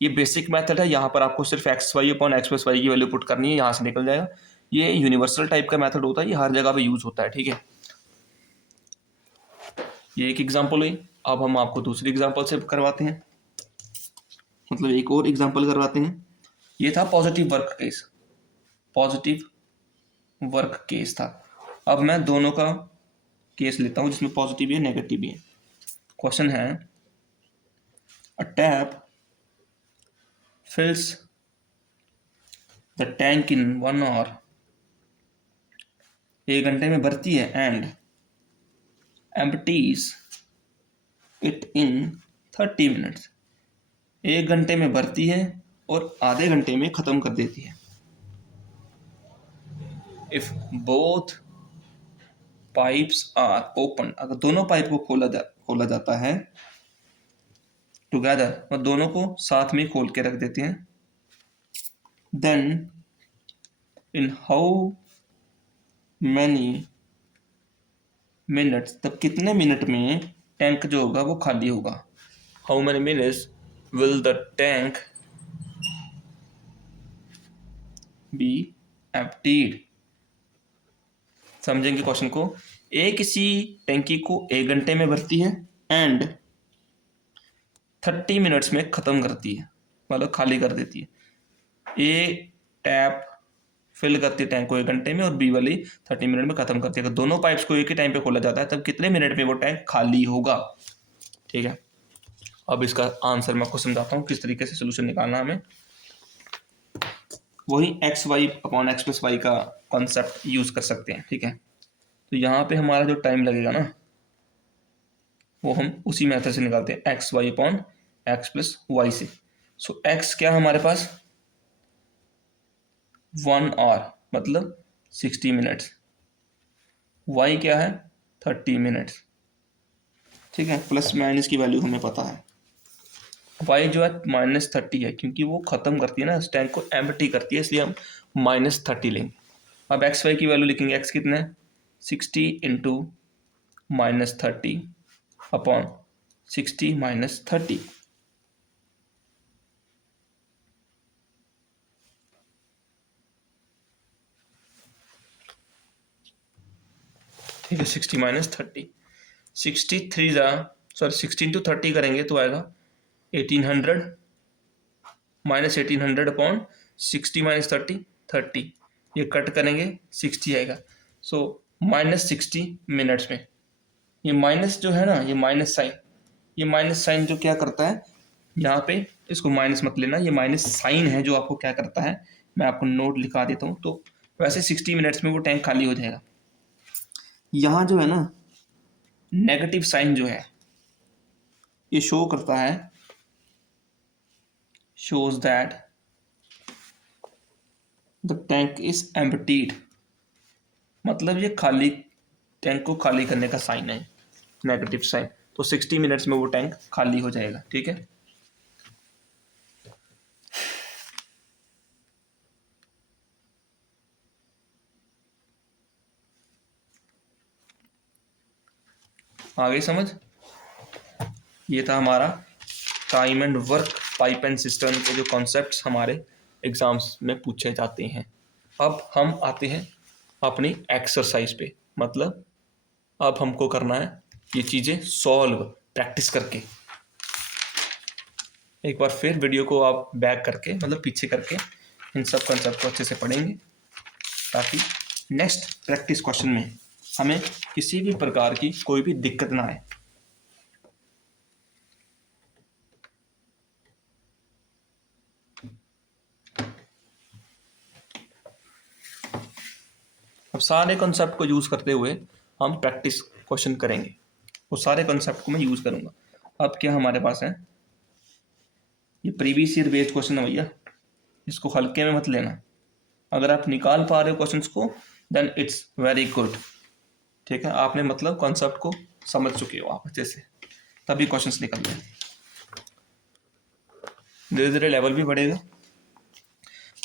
ये बेसिक मेथड है, यहाँ पर आपको सिर्फ x Y upon x plus y की वैल्यू पुट करनी है, यहाँ से निकल जाएगा। ये यूनिवर्सल टाइप का मेथड होता है, ये हर जगह पे यूज होता है। ठीक है, ये एक एग्जांपल हुई। अब हम आपको दूसरी एग्जांपल से करवाते हैं, मतलब एक और एग्जांपल करवाते हैं। ये था positive work case, positive work case था। अब मैं दोनों का केस लेता हूँ जिसमें पॉजिटिव भी है नेगेटिव भी है। क्वेश्चन है, अ tap fills the tank in 1 hour, 1 घंटे में भरती है, and empties it in 30 minutes, 1 घंटे में भरती है और आधे घंटे में ख़त्म कर देती है। If both pipes are open, अगर दोनों पाइप को खोला जाता है टुगेदर, और दोनों को साथ में खोल के रख देते हैं, then in how many minutes, तब कितने मिनट में टैंक जो होगा वो खाली होगा। How many minutes will the tank be emptied. समझेंगे क्वेश्चन को। ए किसी टैंकी को 1 घंटे में भरती है एंड 30 मिनट्स में ख़त्म करती है, मतलब खाली कर देती है। ए टैप फिल करती है टैंक को 1 घंटे में और बी वाली 30 मिनट में ख़त्म करती है। अगर दोनों पाइप्स को एक ही टाइम पे खोला जाता है तब कितने मिनट में वो टैंक खाली होगा। ठीक है, अब इसका आंसर मैं आपको समझाता हूँ किस तरीके से सोल्यूशन निकालना हमें। वही x Y upon x plus y का कॉन्सेप्ट यूज़ कर सकते हैं। ठीक है, तो यहाँ पे हमारा जो टाइम लगेगा ना वो हम उसी मेथड से निकालते हैं, x Y upon x plus y से। सो एक्स क्या हमारे पास 1 आवर मतलब 60 मिनट्स, वाई क्या है 30 मिनट्स। ठीक है, प्लस माइनस की वैल्यू हमें पता है। वाई जो है -30 है, क्योंकि वो ख़त्म करती है ना इस टैंक को, एम्प्टी करती है, इसलिए हम -30 लेंगे। अब एक्स वाई की वैल्यू लिखेंगे, एक्स कितना है 60 इंटू -30 अपॉन 60 - 30। ठीक है, 60 - 30, 63 ज़ा सॉरी 60 इंटू 30 करेंगे तो आएगा 1800 -1800 अपॉन 60 - 30 30, ये कट करेंगे 60 आएगा। सो -60 मिनट्स में, ये माइनस जो है ना, ये माइनस साइन, ये माइनस साइन जो क्या करता है यहाँ पे, इसको माइनस मत लेना, ये माइनस साइन है जो आपको क्या करता है, मैं आपको नोट लिखा देता हूँ। तो वैसे 60 मिनट्स में वो टैंक खाली हो जाएगा। यहाँ जो है ना नेगेटिव साइन जो है ये शो करता है, shows that the tank is emptied, मतलब ये खाली, टैंक को खाली करने का साइन है, नेगेटिव साइन। तो 60 मिनट्स में वो टैंक खाली हो जाएगा। ठीक है, आगे समझ। ये था हमारा time and work pipe and system के जो कॉन्सेप्ट्स हमारे एग्जाम्स में पूछे जाते हैं। अब हम आते हैं अपनी एक्सरसाइज पे, मतलब अब हमको करना है ये चीज़ें सॉल्व प्रैक्टिस करके। एक बार फिर वीडियो को आप बैक करके, मतलब पीछे करके, इन सब कंसेप्ट को अच्छे से पढ़ेंगे ताकि नेक्स्ट प्रैक्टिस क्वेश्चन में हमें किसी भी प्रकार की कोई भी दिक्कत ना आए। अब सारे कॉन्सेप्ट को यूज़ करते हुए हम प्रैक्टिस क्वेश्चन करेंगे, वो सारे कॉन्सेप्ट को मैं यूज़ करूँगा। अब क्या हमारे पास है, ये प्रीवियस ईयर बेस्ड क्वेश्चन है भैया, इसको हल्के में मत लेना। अगर आप निकाल पा रहे हो क्वेश्चंस को देन इट्स वेरी गुड। ठीक है, आपने मतलब कॉन्सेप्ट को समझ चुके हो आप अच्छे से, तभी क्वेश्चंस निकल रहे हैं। धीरे धीरे लेवल भी बढ़ेगा।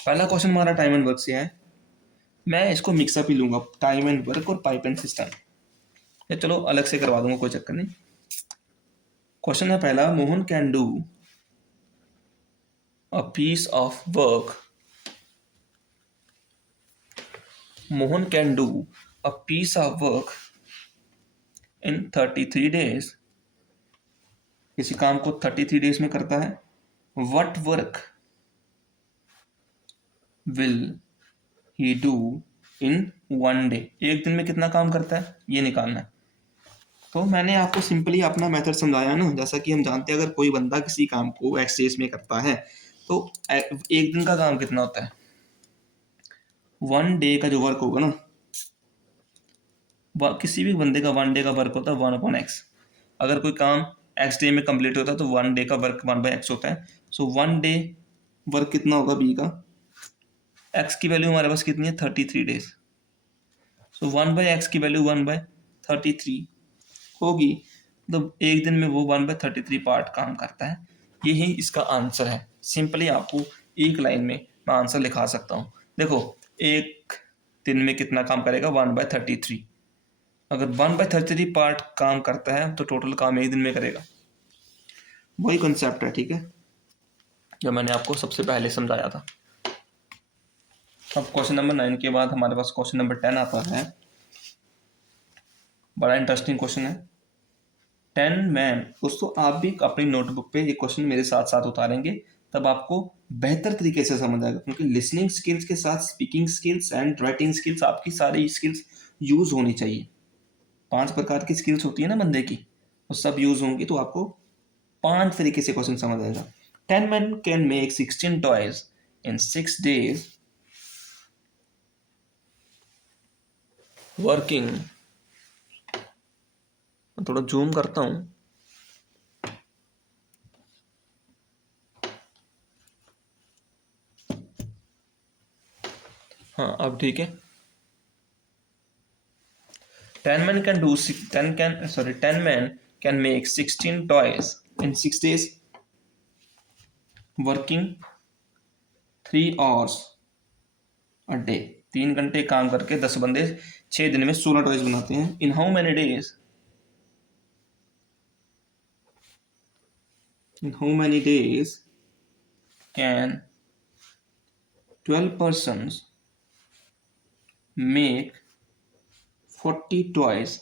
पहला क्वेश्चन हमारा टाइम एंड वर्क से है, मैं इसको मिक्सअप ही लूंगा, टाइम एंड वर्क और पाइप एंड सिस्टम। ये चलो अलग से करवा दूंगा, कोई चक्कर नहीं। क्वेश्चन है पहला, Mohan can do a piece of work, Mohan can do a piece of work in 33 days, किसी काम को 33 डेज में करता है। What work will he do in 1 day, एक दिन में कितना काम करता है ये निकालना है। तो मैंने आपको सिंपली अपना मेथड समझाया ना, जैसा कि हम जानते हैं अगर कोई बंदा किसी काम को एक्स डेज में करता है तो एक दिन का काम कितना होता है, 1 डे का जो वर्क होगा ना, किसी भी बंदे का 1 डे का वर्क होता है 1/x। अगर कोई काम एक्स डे में कंप्लीट होता है तो 1 डे का वर्क 1/x होता है। सो 1 डे वर्क कितना होगा बी का, एक्स की वैल्यू हमारे पास कितनी है 33 डेज। सो 1/x की वैल्यू 1/33 होगी, तो एक दिन में वो 1/33 पार्ट काम करता है। यही इसका आंसर है। सिंपली आपको एक लाइन में मैं आंसर लिखा सकता हूँ। देखो, एक दिन में कितना काम करेगा 1/33, अगर 1/33 पार्ट काम करता है तो टोटल काम एक दिन में करेगा। वही कंसेप्ट है, ठीक है, जो मैंने आपको सबसे पहले समझाया था। अब क्वेश्चन नंबर 9 के बाद हमारे पास क्वेश्चन नंबर 10 आता है। बड़ा इंटरेस्टिंग क्वेश्चन है। 10 मैन, दोस्तों आप भी अपनी नोटबुक पे ये क्वेश्चन मेरे साथ साथ उतारेंगे, तब आपको बेहतर तरीके से समझ आएगा, क्योंकि लिसनिंग स्किल्स के साथ speaking skills and writing skills, आपकी सारी स्किल्स यूज होनी चाहिए। 5 प्रकार की स्किल्स होती है ना बंदे की, वो सब यूज होंगी तो आपको 5 तरीके से क्वेश्चन समझ आएगा। 10 men can make 16 toys in 6 days working, थोड़ा जूम करता हूं, हाँ अब ठीक है। 10 men can do 10 men can make 16 toys in 6 days working 3 hours a day। 3 घंटे काम करके 10 बंदे 6 दिन में 16 टॉयज बनाते हैं। इन how many days, in how many days can 12 persons make 40 toys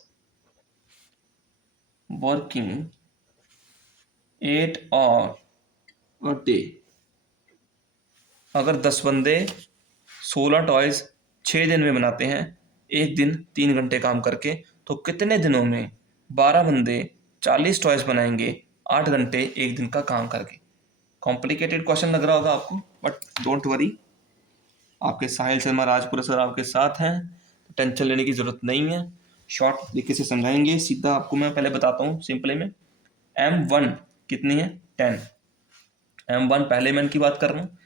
working 8 hours a day। अगर 10 बंदे 16 टॉयज 6 दिन में बनाते हैं, एक दिन 3 घंटे काम करके, तो कितने दिनों में 12 बंदे 40 टॉयज बनाएंगे 8 घंटे एक दिन का काम करके। कॉम्प्लिकेटेड क्वेश्चन लग रहा होगा आपको, बट डोंट वरी, आपके साहिल शर्मा राजपुरा सर आपके साथ हैं, तो टेंशन लेने की ज़रूरत नहीं है। शॉर्ट तरीके से समझाएंगे। सीधा आपको मैं पहले बताता हूँ सिंपली में। M1 कितनी है 10, M1 पहले मैन की बात कर रहा हूँ,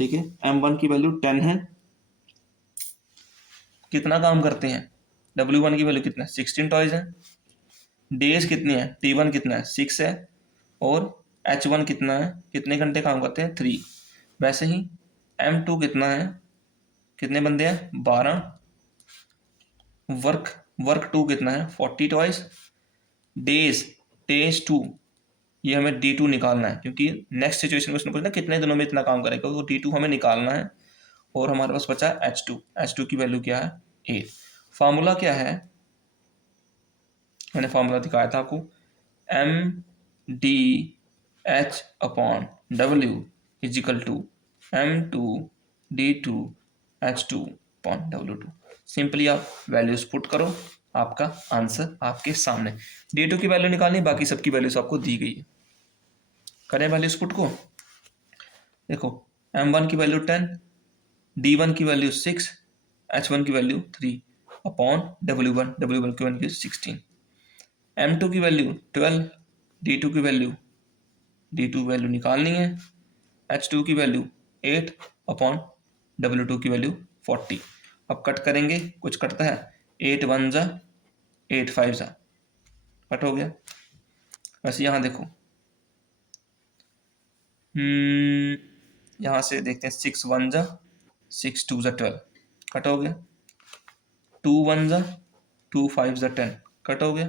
ठीक है, M1 की वैल्यू 10 है, कितना काम करते हैं, W1 की वैल्यू कितना है, 16 टॉयज है, डेज कितनी है, T1 कितना है, 6 है, और H1 कितना है, कितने घंटे काम करते हैं, 3। वैसे ही M2 कितना है, कितने बंदे हैं, 12। वर्क वर्क 2 कितना है, 40 टॉयज। डेज डेज 2, ये हमें D2 निकालना है, क्योंकि नेक्स्ट सिचुएशन में उसने पूछना कितने दिनों में इतना काम करेगा, तो D2 हमें निकालना है। और हमारे पास बचा H2 की वैल्यू क्या है, 8। फार्मूला क्या है, मैंने फार्मूला दिखाया था आपको, MdH/W is equal to M2D2H2/W2। Simply आप वैल्यूज पुट करो, आपका आंसर आपके सामने। D2 की वैल्यू निकालनी, बाकी सबकी वैल्यूज आपको दी गई है। करें वैल्यूज पुट को, देखो M1 की वैल्यू 10, D1 की वैल्यू 6, H1 की वैल्यू 3 अपॉन W1 की वैल्यू 16। M2 की वैल्यू 12, D2 की वैल्यू निकालनी है, H2 की वैल्यू 8 अपॉन W2 की वैल्यू 40। अब कट करेंगे, कुछ कटता है, 8 1 जा 8 5 जा, कट हो गया। वैसे यहाँ देखो, यहाँ से देखते हैं, 6 1 जा 6 2 जा 12, कट हो गया। 2 1 जा 2 5 जा 10, कट हो गया।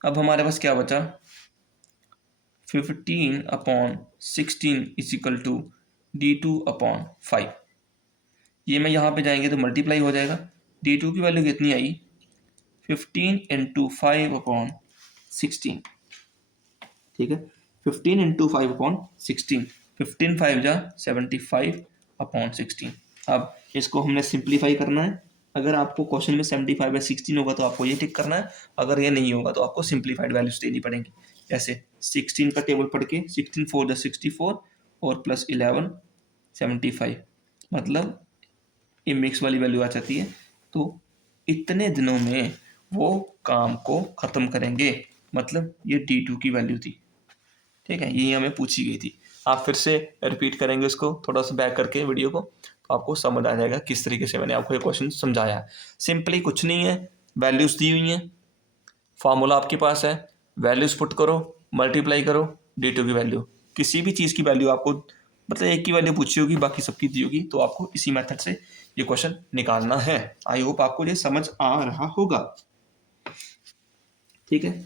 अब हमारे पास क्या बचा, 15/16 इजिकल टू D2/5। ये मैं यहाँ पे जाएंगे तो मल्टीप्लाई हो जाएगा। D2 की वैल्यू कितनी आई, 15 × 5/16, ठीक है, 15 × 5/16, 15 5 जा 75/16। अब इसको हमने सिंप्लीफाई करना है। अगर आपको क्वेश्चन में 75/16 होगा तो आपको ये टिक करना है, अगर ये नहीं होगा तो आपको सिंप्लीफाइड वैल्यूज देनी पड़ेंगी। जैसे 16 का टेबल पढ़ के 16 4 जा 64 और प्लस 11 75, मतलब ये मिक्स वाली वैल्यू आ जाती है। तो इतने दिनों में वो काम को ख़त्म करेंगे, मतलब ये D2 की वैल्यू थी, ठीक है, यही हमें पूछी गई थी। आप फिर से रिपीट करेंगे उसको, थोड़ा सा बैक करके वीडियो को, तो आपको समझ आ जाएगा किस तरीके से मैंने आपको ये क्वेश्चन समझाया है। सिंपली कुछ नहीं है, वैल्यूज़ दी हुई हैं, फार्मूला आपके पास है, वैल्यूज़ पुट करो, मल्टीप्लाई करो, D2 की वैल्यू, किसी भी चीज़ की वैल्यू आपको, मतलब एक की वैल्यू पूछी होगी, बाकी सबकी दी होगी, तो आपको इसी मेथड से ये क्वेश्चन निकालना है। आई होप आपको ये समझ आ रहा होगा, ठीक है।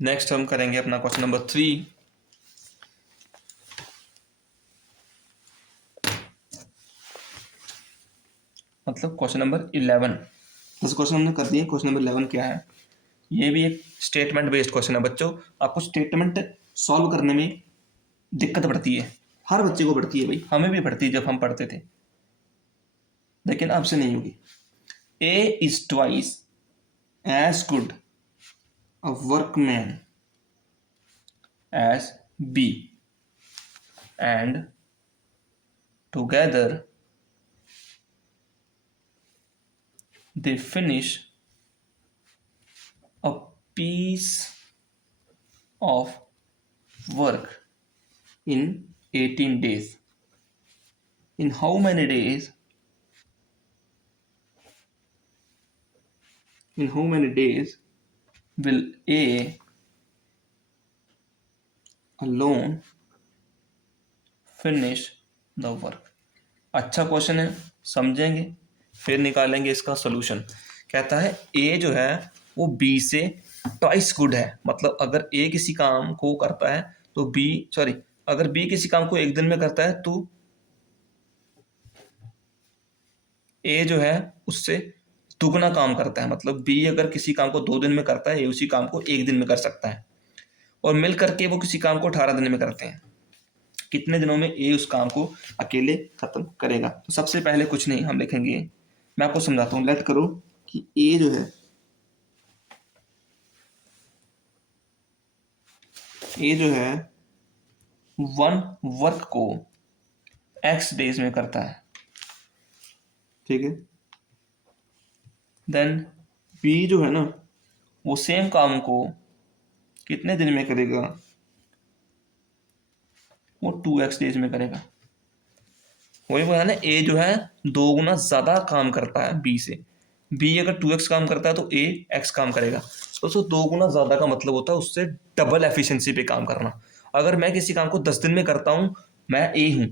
नेक्स्ट हम करेंगे अपना क्वेश्चन नंबर 3। मतलब क्वेश्चन नंबर 11। जैसे क्वेश्चन हमने कर दिया, क्वेश्चन नंबर 11 क्या है, ये भी एक स्टेटमेंट बेस्ड क्वेश्चन है बच्चों। आपको स्टेटमेंट सॉल्व करने में दिक्कत पड़ती है, हर बच्चे को पड़ती है भाई, हमें भी पड़ती है जब हम पढ़ते थे, लेकिन आपसे नहीं होगी। A is twice as good a workman as B and together they finish a piece of work in 18 days. In how many days? In how many days will A alone finish the work? अच्छा question है, समझेंगे फिर निकालेंगे इसका solution. कहता है ए जो है वो बी से ट्वाइस गुड है, मतलब अगर ए किसी काम को करता है तो बी, सॉरी, अगर बी किसी काम को एक दिन में करता है तो ए जो है उससे दुगना काम करता है। मतलब बी अगर किसी काम को 2 दिन में करता है, ए उसी काम को 1 दिन में कर सकता है, और मिल करके वो किसी काम को 18 दिन में करते हैं। कितने दिनों में ए उस काम को अकेले खत्म करेगा? तो सबसे पहले कुछ नहीं, हम लिखेंगे, मैं आपको समझाता हूँ, लेट करो कि ए जो है, ए जो है वन वर्क को एक्स डेज में करता है, ठीक है, देन बी जो है ना वो सेम काम को कितने दिन में करेगा, वो 2x डेज में करेगा। वही बोला ना, ए जो है 2 गुना ज़्यादा काम करता है बी से। बी अगर 2x काम करता है तो ए x काम करेगा। तो उसको 2 गुना ज़्यादा का मतलब होता है उससे डबल एफिशिएंसी पे काम करना। अगर मैं किसी काम को 10 दिन में करता हूँ, मैं ए हूँ,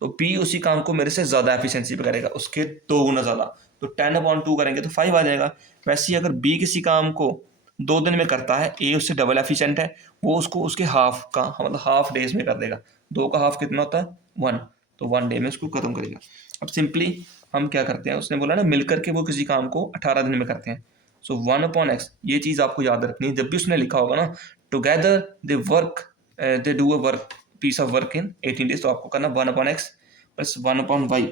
तो बी उसी काम को मेरे से ज़्यादा एफिशिएंसी पे करेगा, उसके 2 गुना ज़्यादा। तो 10/2 करेंगे तो 5 आ जाएगा। वैसे ही अगर बी किसी काम को 2 दिन में करता है, ए उससे डबल एफिशिएंट है, वो उसको उसके हाफ का मतलब हाफ डेज में कर देगा। 2 का हाफ कितना होता है 1, तो 1 डे में उसको खत्म करेगा। अब सिंपली हम क्या करते हैं, उसने बोला ना मिलकर के वो किसी काम को 18 दिन में करते हैं। सो 1/x, ये चीज़ आपको याद रखनी है जब भी उसने लिखा होगा ना, together they do a work piece of work in 18 days, तो आपको करना 1/x प्लस 1/y।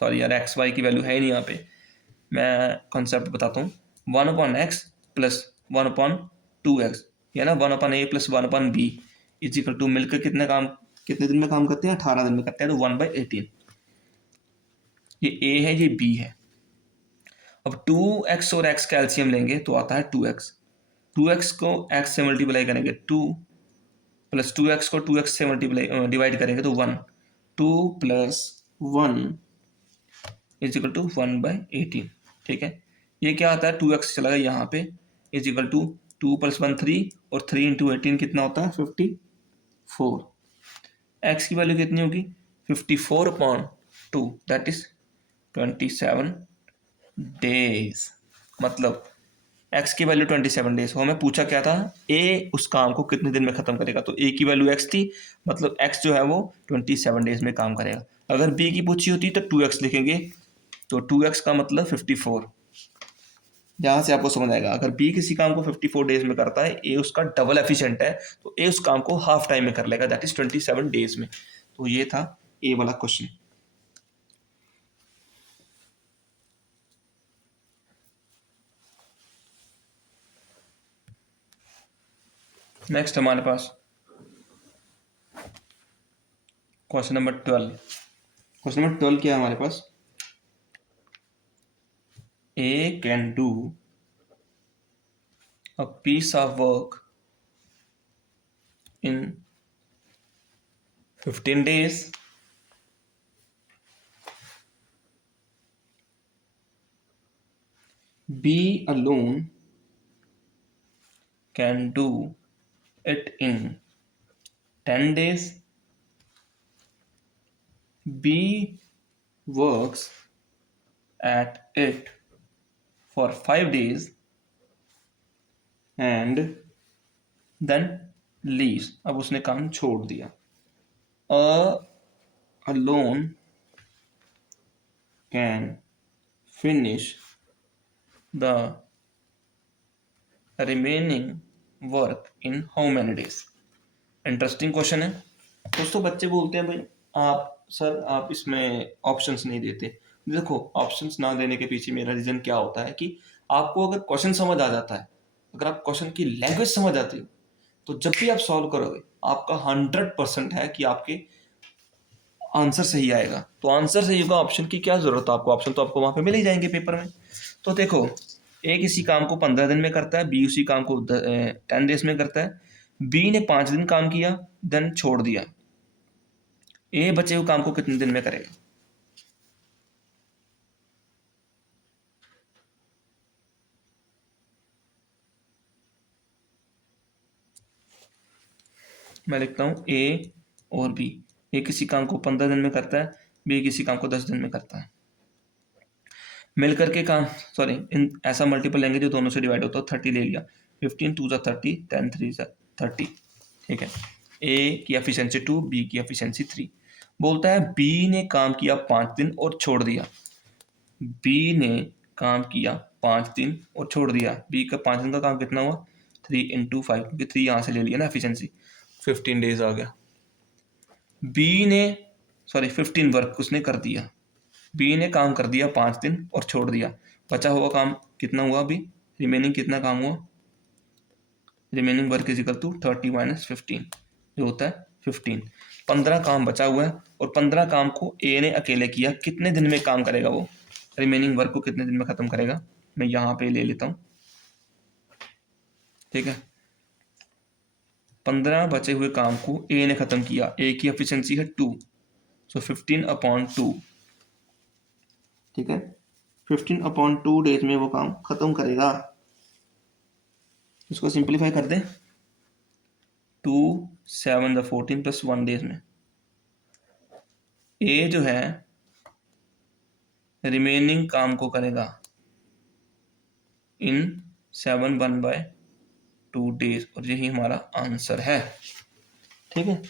सॉरी यार, एक्स वाई की वैल्यू है ही नहीं यहाँ पे, मैं कॉन्सेप्ट बताता हूँ। 1/x प्लस 1/2x, या ना 1/a plus 1/b is equal to, मिलकर कितने दिन में काम करते हैं, 18 दिन में करते हैं, तो 1/18। ये ए है, ये बी है। अब 2x और x कैल्शियम लेंगे तो आता है 2x। 2x को x से मल्टीप्लाई करेंगे 2, प्लस 2x को 2x से मल्टीप्लाई डिवाइड करेंगे तो 1। 2 प्लस 1 इज इक्वल टू 1/18। ठीक है, ये क्या आता है, 2x चला गया यहाँ पे, इज इक्वल टू 2 + 1 3, और 3 × 18 कितना होता है 54। x की वैल्यू कितनी होगी 54/2, दैट इज 27 डेज। मतलब x की वैल्यू 27 डेज हो। हमें पूछा क्या था, a उस काम को कितने दिन में खत्म करेगा, तो a की वैल्यू x थी, मतलब x जो है वो 27 डेज में काम करेगा। अगर b की पूछी होती तो 2x लिखेंगे, तो 2x का मतलब 54। यहाँ से आपको समझ आएगा, अगर बी किसी काम को 54 डेज में करता है, ए उसका डबल एफिशिएंट है, तो ए उस काम को हाफ टाइम में कर लेगा, दैट इज 27 डेज में। तो ये था ए वाला क्वेश्चन। नेक्स्ट हमारे पास क्वेश्चन नंबर 12। क्वेश्चन नंबर 12 क्या है हमारे पास, A can do a piece of work in 15 days B alone can do it in 10 days. B works at it for 5 days and then leaves। अब उसने काम छोड़ दिया। alone can finish the remaining work in how many days। Interesting question है दोस्तों। बच्चे बोलते हैं भाई आप इसमें ऑप्शंस नहीं देते। देखो, ऑप्शंस ना देने के पीछे मेरा रीजन क्या होता है कि आपको अगर क्वेश्चन समझ आ जाता है, अगर आप क्वेश्चन की लैंग्वेज समझ आती हो, तो जब भी आप सॉल्व करोगे आपका 100% है कि आपके आंसर सही आएगा। तो आंसर सही होगा, ऑप्शन की क्या जरूरत है आपको, ऑप्शन तो आपको वहां पे मिल ही जाएंगे पेपर में। तो देखो, ए किसी काम को 15 दिन में करता है, बी उसी काम को 10 डेज में करता है। बी ने 5 दिन काम किया, देन छोड़ दिया। ए बचे हुए काम को कितने दिन में करेगा। मैं लिखता हूं ए और बी। ए किसी काम को 15 दिन में करता है, बी किसी काम को 10 दिन में करता है। मिलकर के काम, सॉरी, इन ऐसा मल्टीपल लेंगे जो दोनों से डिवाइड होता है। 30 ले लिया, 15 2 ज़ा 30, 10 3 ज़ा 30। ठीक है, ए की एफिशिएंसी 2, बी की एफिशिएंसी 3। बोलता है बी ने काम किया 5 दिन और छोड़ दिया। बी ने काम किया 5 दिन और छोड़ दिया। बी का 5 दिन का काम कितना हुआ 3 × 5, क्योंकि 3 यहाँ से ले लिया ना एफिशिएंसी, 15 डेज आ गया। बी ने 15 वर्क उसने कर दिया। बी ने काम कर दिया 5 दिन और छोड़ दिया। बचा हुआ काम कितना हुआ अभी, रिमेनिंग कितना काम हुआ, remaining work is equal to 30 - 15 जो होता है 15। 15 काम बचा हुआ है, और 15 काम को ए ने अकेले किया। कितने दिन में काम करेगा वो, रिमेनिंग वर्क को कितने दिन में ख़त्म करेगा, मैं यहाँ पे ले लेता हूँ, ठीक है। 15 बचे हुए काम को ए ने ख़त्म किया, ए की एफिशिएंसी है 2, सो 15/2, ठीक है। 15/2 डेज में वो काम ख़त्म करेगा। इसको सिंप्लीफाई कर दें, 2 7 14 + 1 डेज में ए जो है रिमेनिंग काम को करेगा इन 7 1/2 डेज, और यही हमारा आंसर है, ठीक है।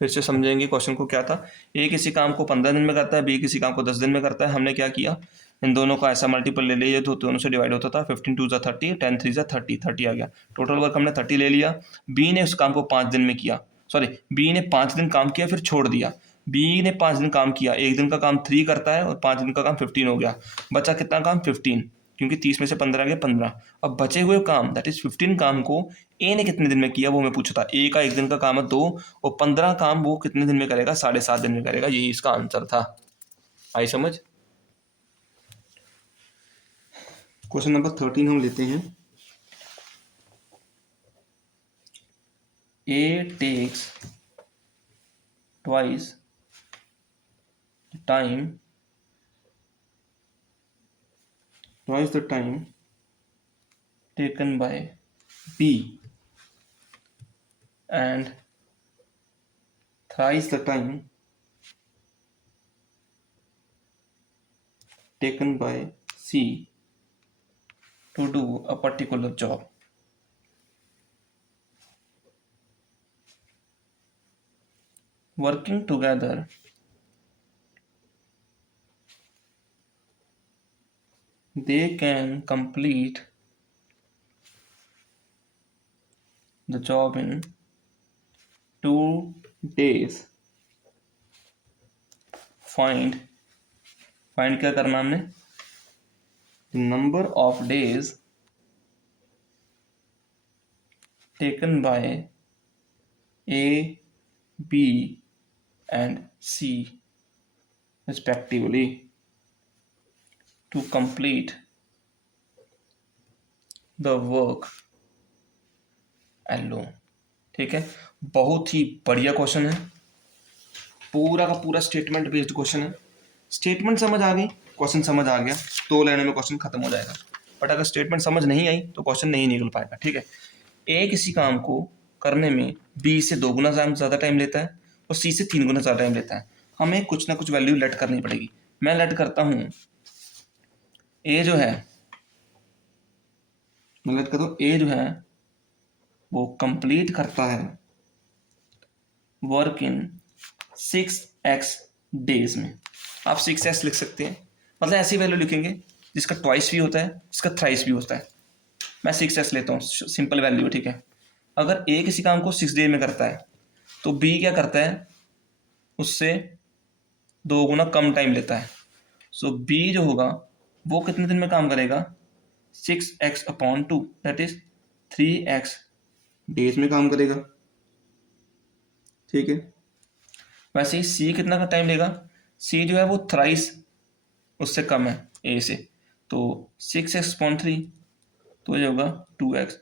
फिर से समझेंगे क्वेश्चन को क्या था। ए किसी काम को 15 दिन में करता है, बी किसी काम को 10 दिन में करता है। हमने क्या किया, इन दोनों का ऐसा मल्टीपल ले लिया तो दोनों से डिवाइड होता था, 15 2 = 30, 10 3 = 30, 30 आ गया। टोटल वर्क हमने 30 ले लिया। बी ने उस काम को 5 दिन में किया, सॉरी बी ने 5 दिन काम किया फिर छोड़ दिया। बी ने 5 दिन काम किया, एक दिन का काम 3 करता है और 5 दिन का काम 15 हो गया। बचा कितना काम, 15, क्योंकि 30 में से 15 गया 15। अब बचे हुए काम दैट इज 15 काम को ए ने कितने दिन में किया वो मैं पूछा था। ए का एक दिन का काम है 2, और 15 काम वो कितने दिन में करेगा, 7.5 दिन में करेगा, यही इसका आंसर था। आई समझ। क्वेश्चन नंबर 13 हम लेते हैं। A takes twice the time taken by B and thrice the time taken by C to do a particular job. Working together, they can complete the job in 2 days. Find क्या करना हमने, the number of days taken by A, B and C respectively to complete the work alone, ठीक है। बहुत ही बढ़िया question है, पूरा का पूरा स्टेटमेंट बेस्ड क्वेश्चन है। स्टेटमेंट समझ आ गई, क्वेश्चन समझ आ गया, 2 लाइनों में क्वेश्चन खत्म हो जाएगा। बट अगर स्टेटमेंट समझ नहीं आई तो क्वेश्चन नहीं निकल पाएगा, ठीक है। ए किसी काम को करने में बी से 2 गुना ज़्यादा टाइम लेता है और सी से 3 गुना ज़्यादा टाइम लेता है। हमें कुछ ना कुछ वैल्यू लेट करनी पड़ेगी। मैं लेट करता हूँ, ए जो है, मैं लेट करता हूँ ए जो है वो कंप्लीट करता है वर्क इन 6x डेज में। आप 6x लिख सकते हैं, मतलब ऐसी वैल्यू लिखेंगे जिसका ट्वाइस भी होता है, जिसका थ्राइस भी होता है। मैं 6x लेता हूँ, सिंपल वैल्यू, ठीक है। अगर ए किसी काम को 6 डेज में करता है तो बी क्या करता है, उससे 2 गुना कम टाइम लेता है। सो बी जो होगा वो कितने दिन में काम करेगा, 6x/2 that is 3x days में काम करेगा, ठीक है। वैसे ही सी कितना का टाइम लेगा, सी जो है वो थ्राइस उससे कम है ए से, तो 6x/3 तो ये होगा 2x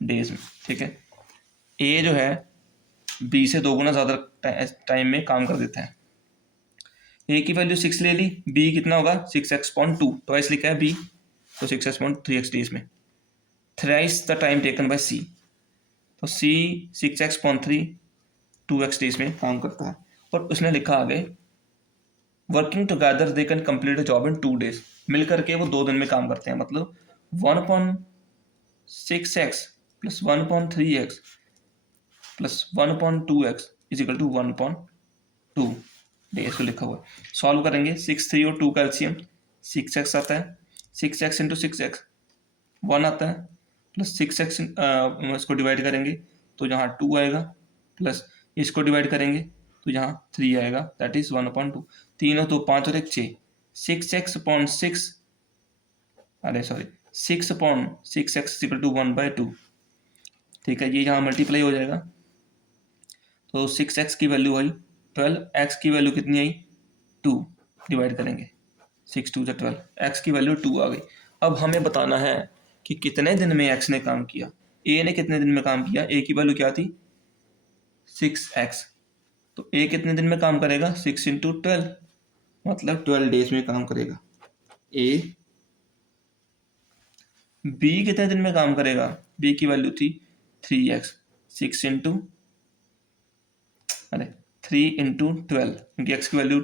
डेज में, ठीक है। ए जो है बी से 2 गुना ज़्यादा टाइम में काम कर देता है। ए की वैल्यू 6 ले ली, बी कितना होगा 6x/2, तो ऐसे लिखा है बी, तो 6x/3x डेज में। Thrice the time taken by C, तो सी 6x/3 2x डेज में काम करता है। और उसने लिखा आगे working together they can complete a job in 2 days, मिल करके वो 2 दिन में काम करते हैं। मतलब 1/6x + 1/3x + 1/2x = 1/2 डेज को लिखा हुआ है। सॉल्व करेंगे, 6 3 और 2 का एलसीएम 6x आता है, 6x × 6x 1 आता है, प्लस 6x इसको डिवाइड करेंगे तो यहाँ 2 आएगा, प्लस इसको डिवाइड करेंगे तो यहाँ 3 आएगा, दैट इज 1/2। 3 और 2 5 और 1 6, 6x/6, अरे सॉरी 6/6x = 1/2, ठीक है। ये यहाँ मल्टीप्लाई हो जाएगा, तो 6x की वैल्यू आई 12, x की वैल्यू कितनी आई 2, डिवाइड करेंगे 6 2 12, एक्स की वैल्यू 2 आ गई। अब हमें बताना है कि कितने दिन में एक्स ने काम किया। ए ने कितने दिन में काम किया, ए की वैल्यू क्या थी 6x, तो ए कितने दिन में काम करेगा 6 इंटू 12, मतलब 12 डेज में काम करेगा ए। बी कितने दिन में काम करेगा, बी की वैल्यू थी 3x, 6 इंटू अरे 3 इंटू 12, क्योंकि एक्स की value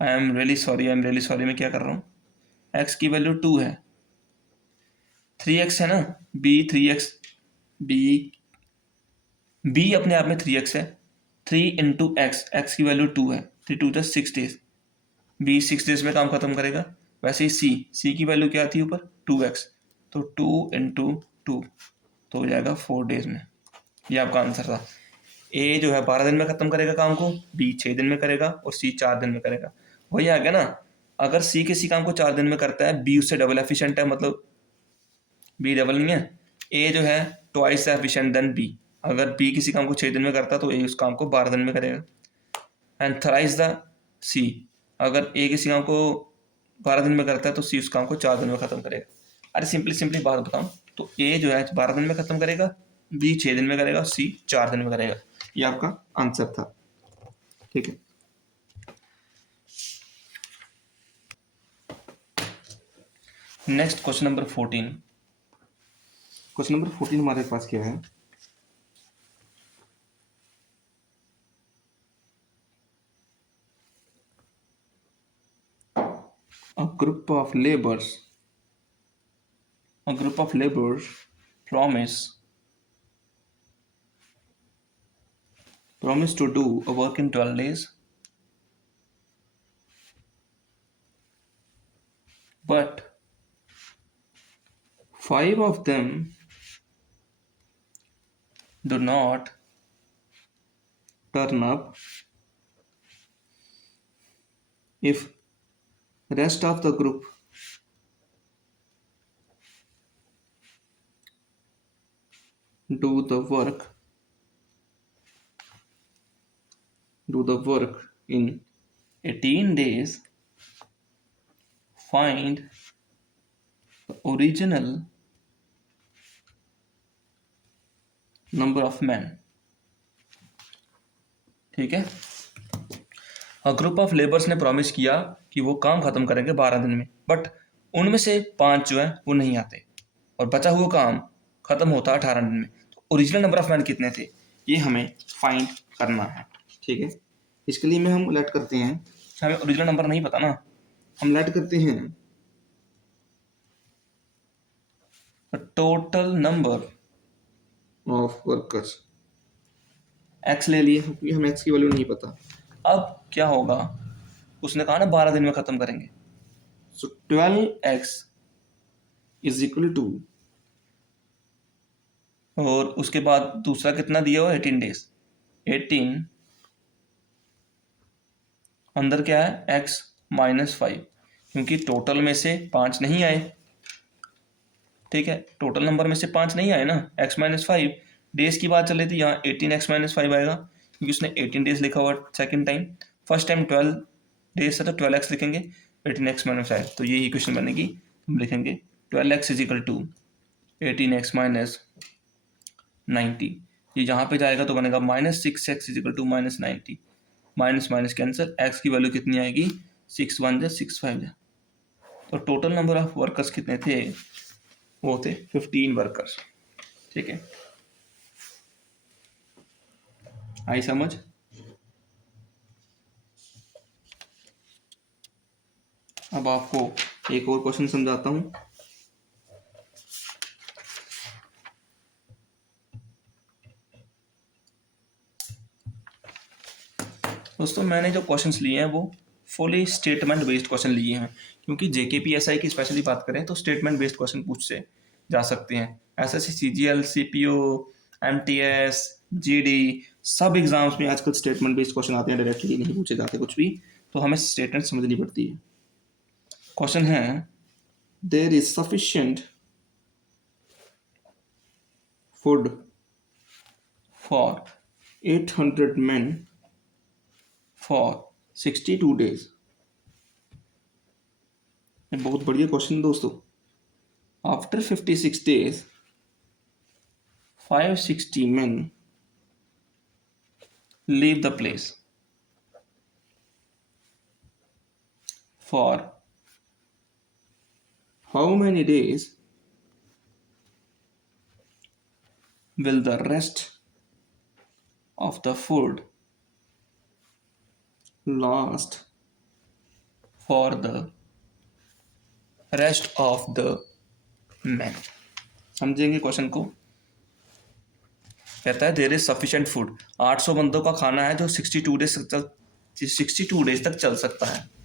I am really sorry मैं क्या कर रहा हूँ, एक्स की वैल्यू 2 है, 3x है ना, बी 3x, बी बी अपने आप में 3x है, 3 इंटू एक्स, एक्स की वैल्यू 2 है, 3 2 6 डेज, बी 6 डेज में काम खत्म करेगा। वैसे ही सी की वैल्यू क्या थी ऊपर 2x, तो 2 इंटू 2 तो हो जाएगा 4 डेज में। ये आपका आंसर था। ए जो है 12 दिन में खत्म करेगा काम को, बी 6 दिन में करेगा और सी 4 दिन में करेगा। वही आ गया ना, अगर सी किसी काम को 4 दिन में करता है, बी उससे डबल एफिशिएंट है, मतलब बी डबल नहीं है, ए जो है ट्वाइस एफिशिएंट देन बी। अगर बी किसी काम को 6 दिन में करता है तो ए उस काम को 12 दिन में करेगा। एंड थराइज द सी, अगर ए किसी काम को 12 दिन में करता है तो सी उस काम को 4 दिन में खत्म करेगा। अरे सिंपली बात बताऊं तो ए जो है 12 दिन में खत्म करेगा, बी 6 दिन में करेगा, सी 4 दिन में करेगा। ये आपका आंसर था, ठीक है। Next question number 14। Question number 14 हमारे पास क्या है, a group of laborers promise to do a work in 12 days, but 5 of them do not turn up. If rest of the group do the work in 18 days, find the original number of men। ठीक है, group of labours ने promise किया कि वो काम खत्म करेंगे 12 दिन में, बट उनमें से 5 जो है वो नहीं आते और बचा हुआ काम खत्म होता है 18 दिन में। तो ओरिजिनल नंबर ऑफ मैन कितने थे, ये हमें फाइंड करना है, ठीक है। इसके लिए में हम लेट करते हैं, हमें ओरिजिनल नंबर नहीं पता ना, हम लेट करते हैं total number of workers, x ले लिए क्योंकि हमें एक्स की वैल्यू नहीं पता। अब क्या होगा, उसने कहा ना 12 दिन में खत्म करेंगे, सो 12x इज इक्वल टू, और उसके बाद दूसरा कितना दिया हुआ 18 डेज, 18 अंदर क्या है x -5, क्योंकि टोटल में से 5 नहीं आए, ठीक है, टोटल नंबर में से 5 नहीं आए ना, x -5 डेज की बात चल रही थी, यहाँ 18x -5 आएगा क्योंकि उसने 18 डेज लिखा हुआ second time, first time 12 days था तो 12x लिखेंगे, 18x -5, तो यही इक्वेशन बनेगी, हम लिखेंगे 12x is equal to 18x -90, ये यहाँ पे जाएगा तो बनेगा -6x is equal to -90, minus minus cancel, x की वैल्यू कितनी आएगी 6 1 जा 6 5 जा, तो टोटल नंबर ऑफ वर्कर्स कितने थे, वो थे 15 वर्कर्स, ठीक है, आई समझ। अब आपको एक और क्वेश्चन समझाता हूं, दोस्तों मैंने जो क्वेश्चंस लिए हैं वो फुली स्टेटमेंट बेस्ड क्वेश्चन लिए हैं, क्योंकि जेकेपीएसआई की स्पेशली बात करें तो स्टेटमेंट बेस्ड क्वेश्चन पूछे जा सकते हैं। SSC CGL CPO MTS GD सब एग्जाम्स में आजकल स्टेटमेंट बेस्ड क्वेश्चन आते हैं, डायरेक्टली नहीं पूछे जाते कुछ भी, तो हमें स्टेटमेंट समझनी पड़ती है। क्वेश्चन है, there is sufficient food for 800 men for 62 days, ये बहुत बढ़िया क्वेश्चन दोस्तों। After 56 days 560 men leave the place for how many days will the rest of the food last for the rest of the men? समझेंगे question को। कहता है there is sufficient food, 800 बंदों का खाना है जो 62 डेज तक चल सकता है।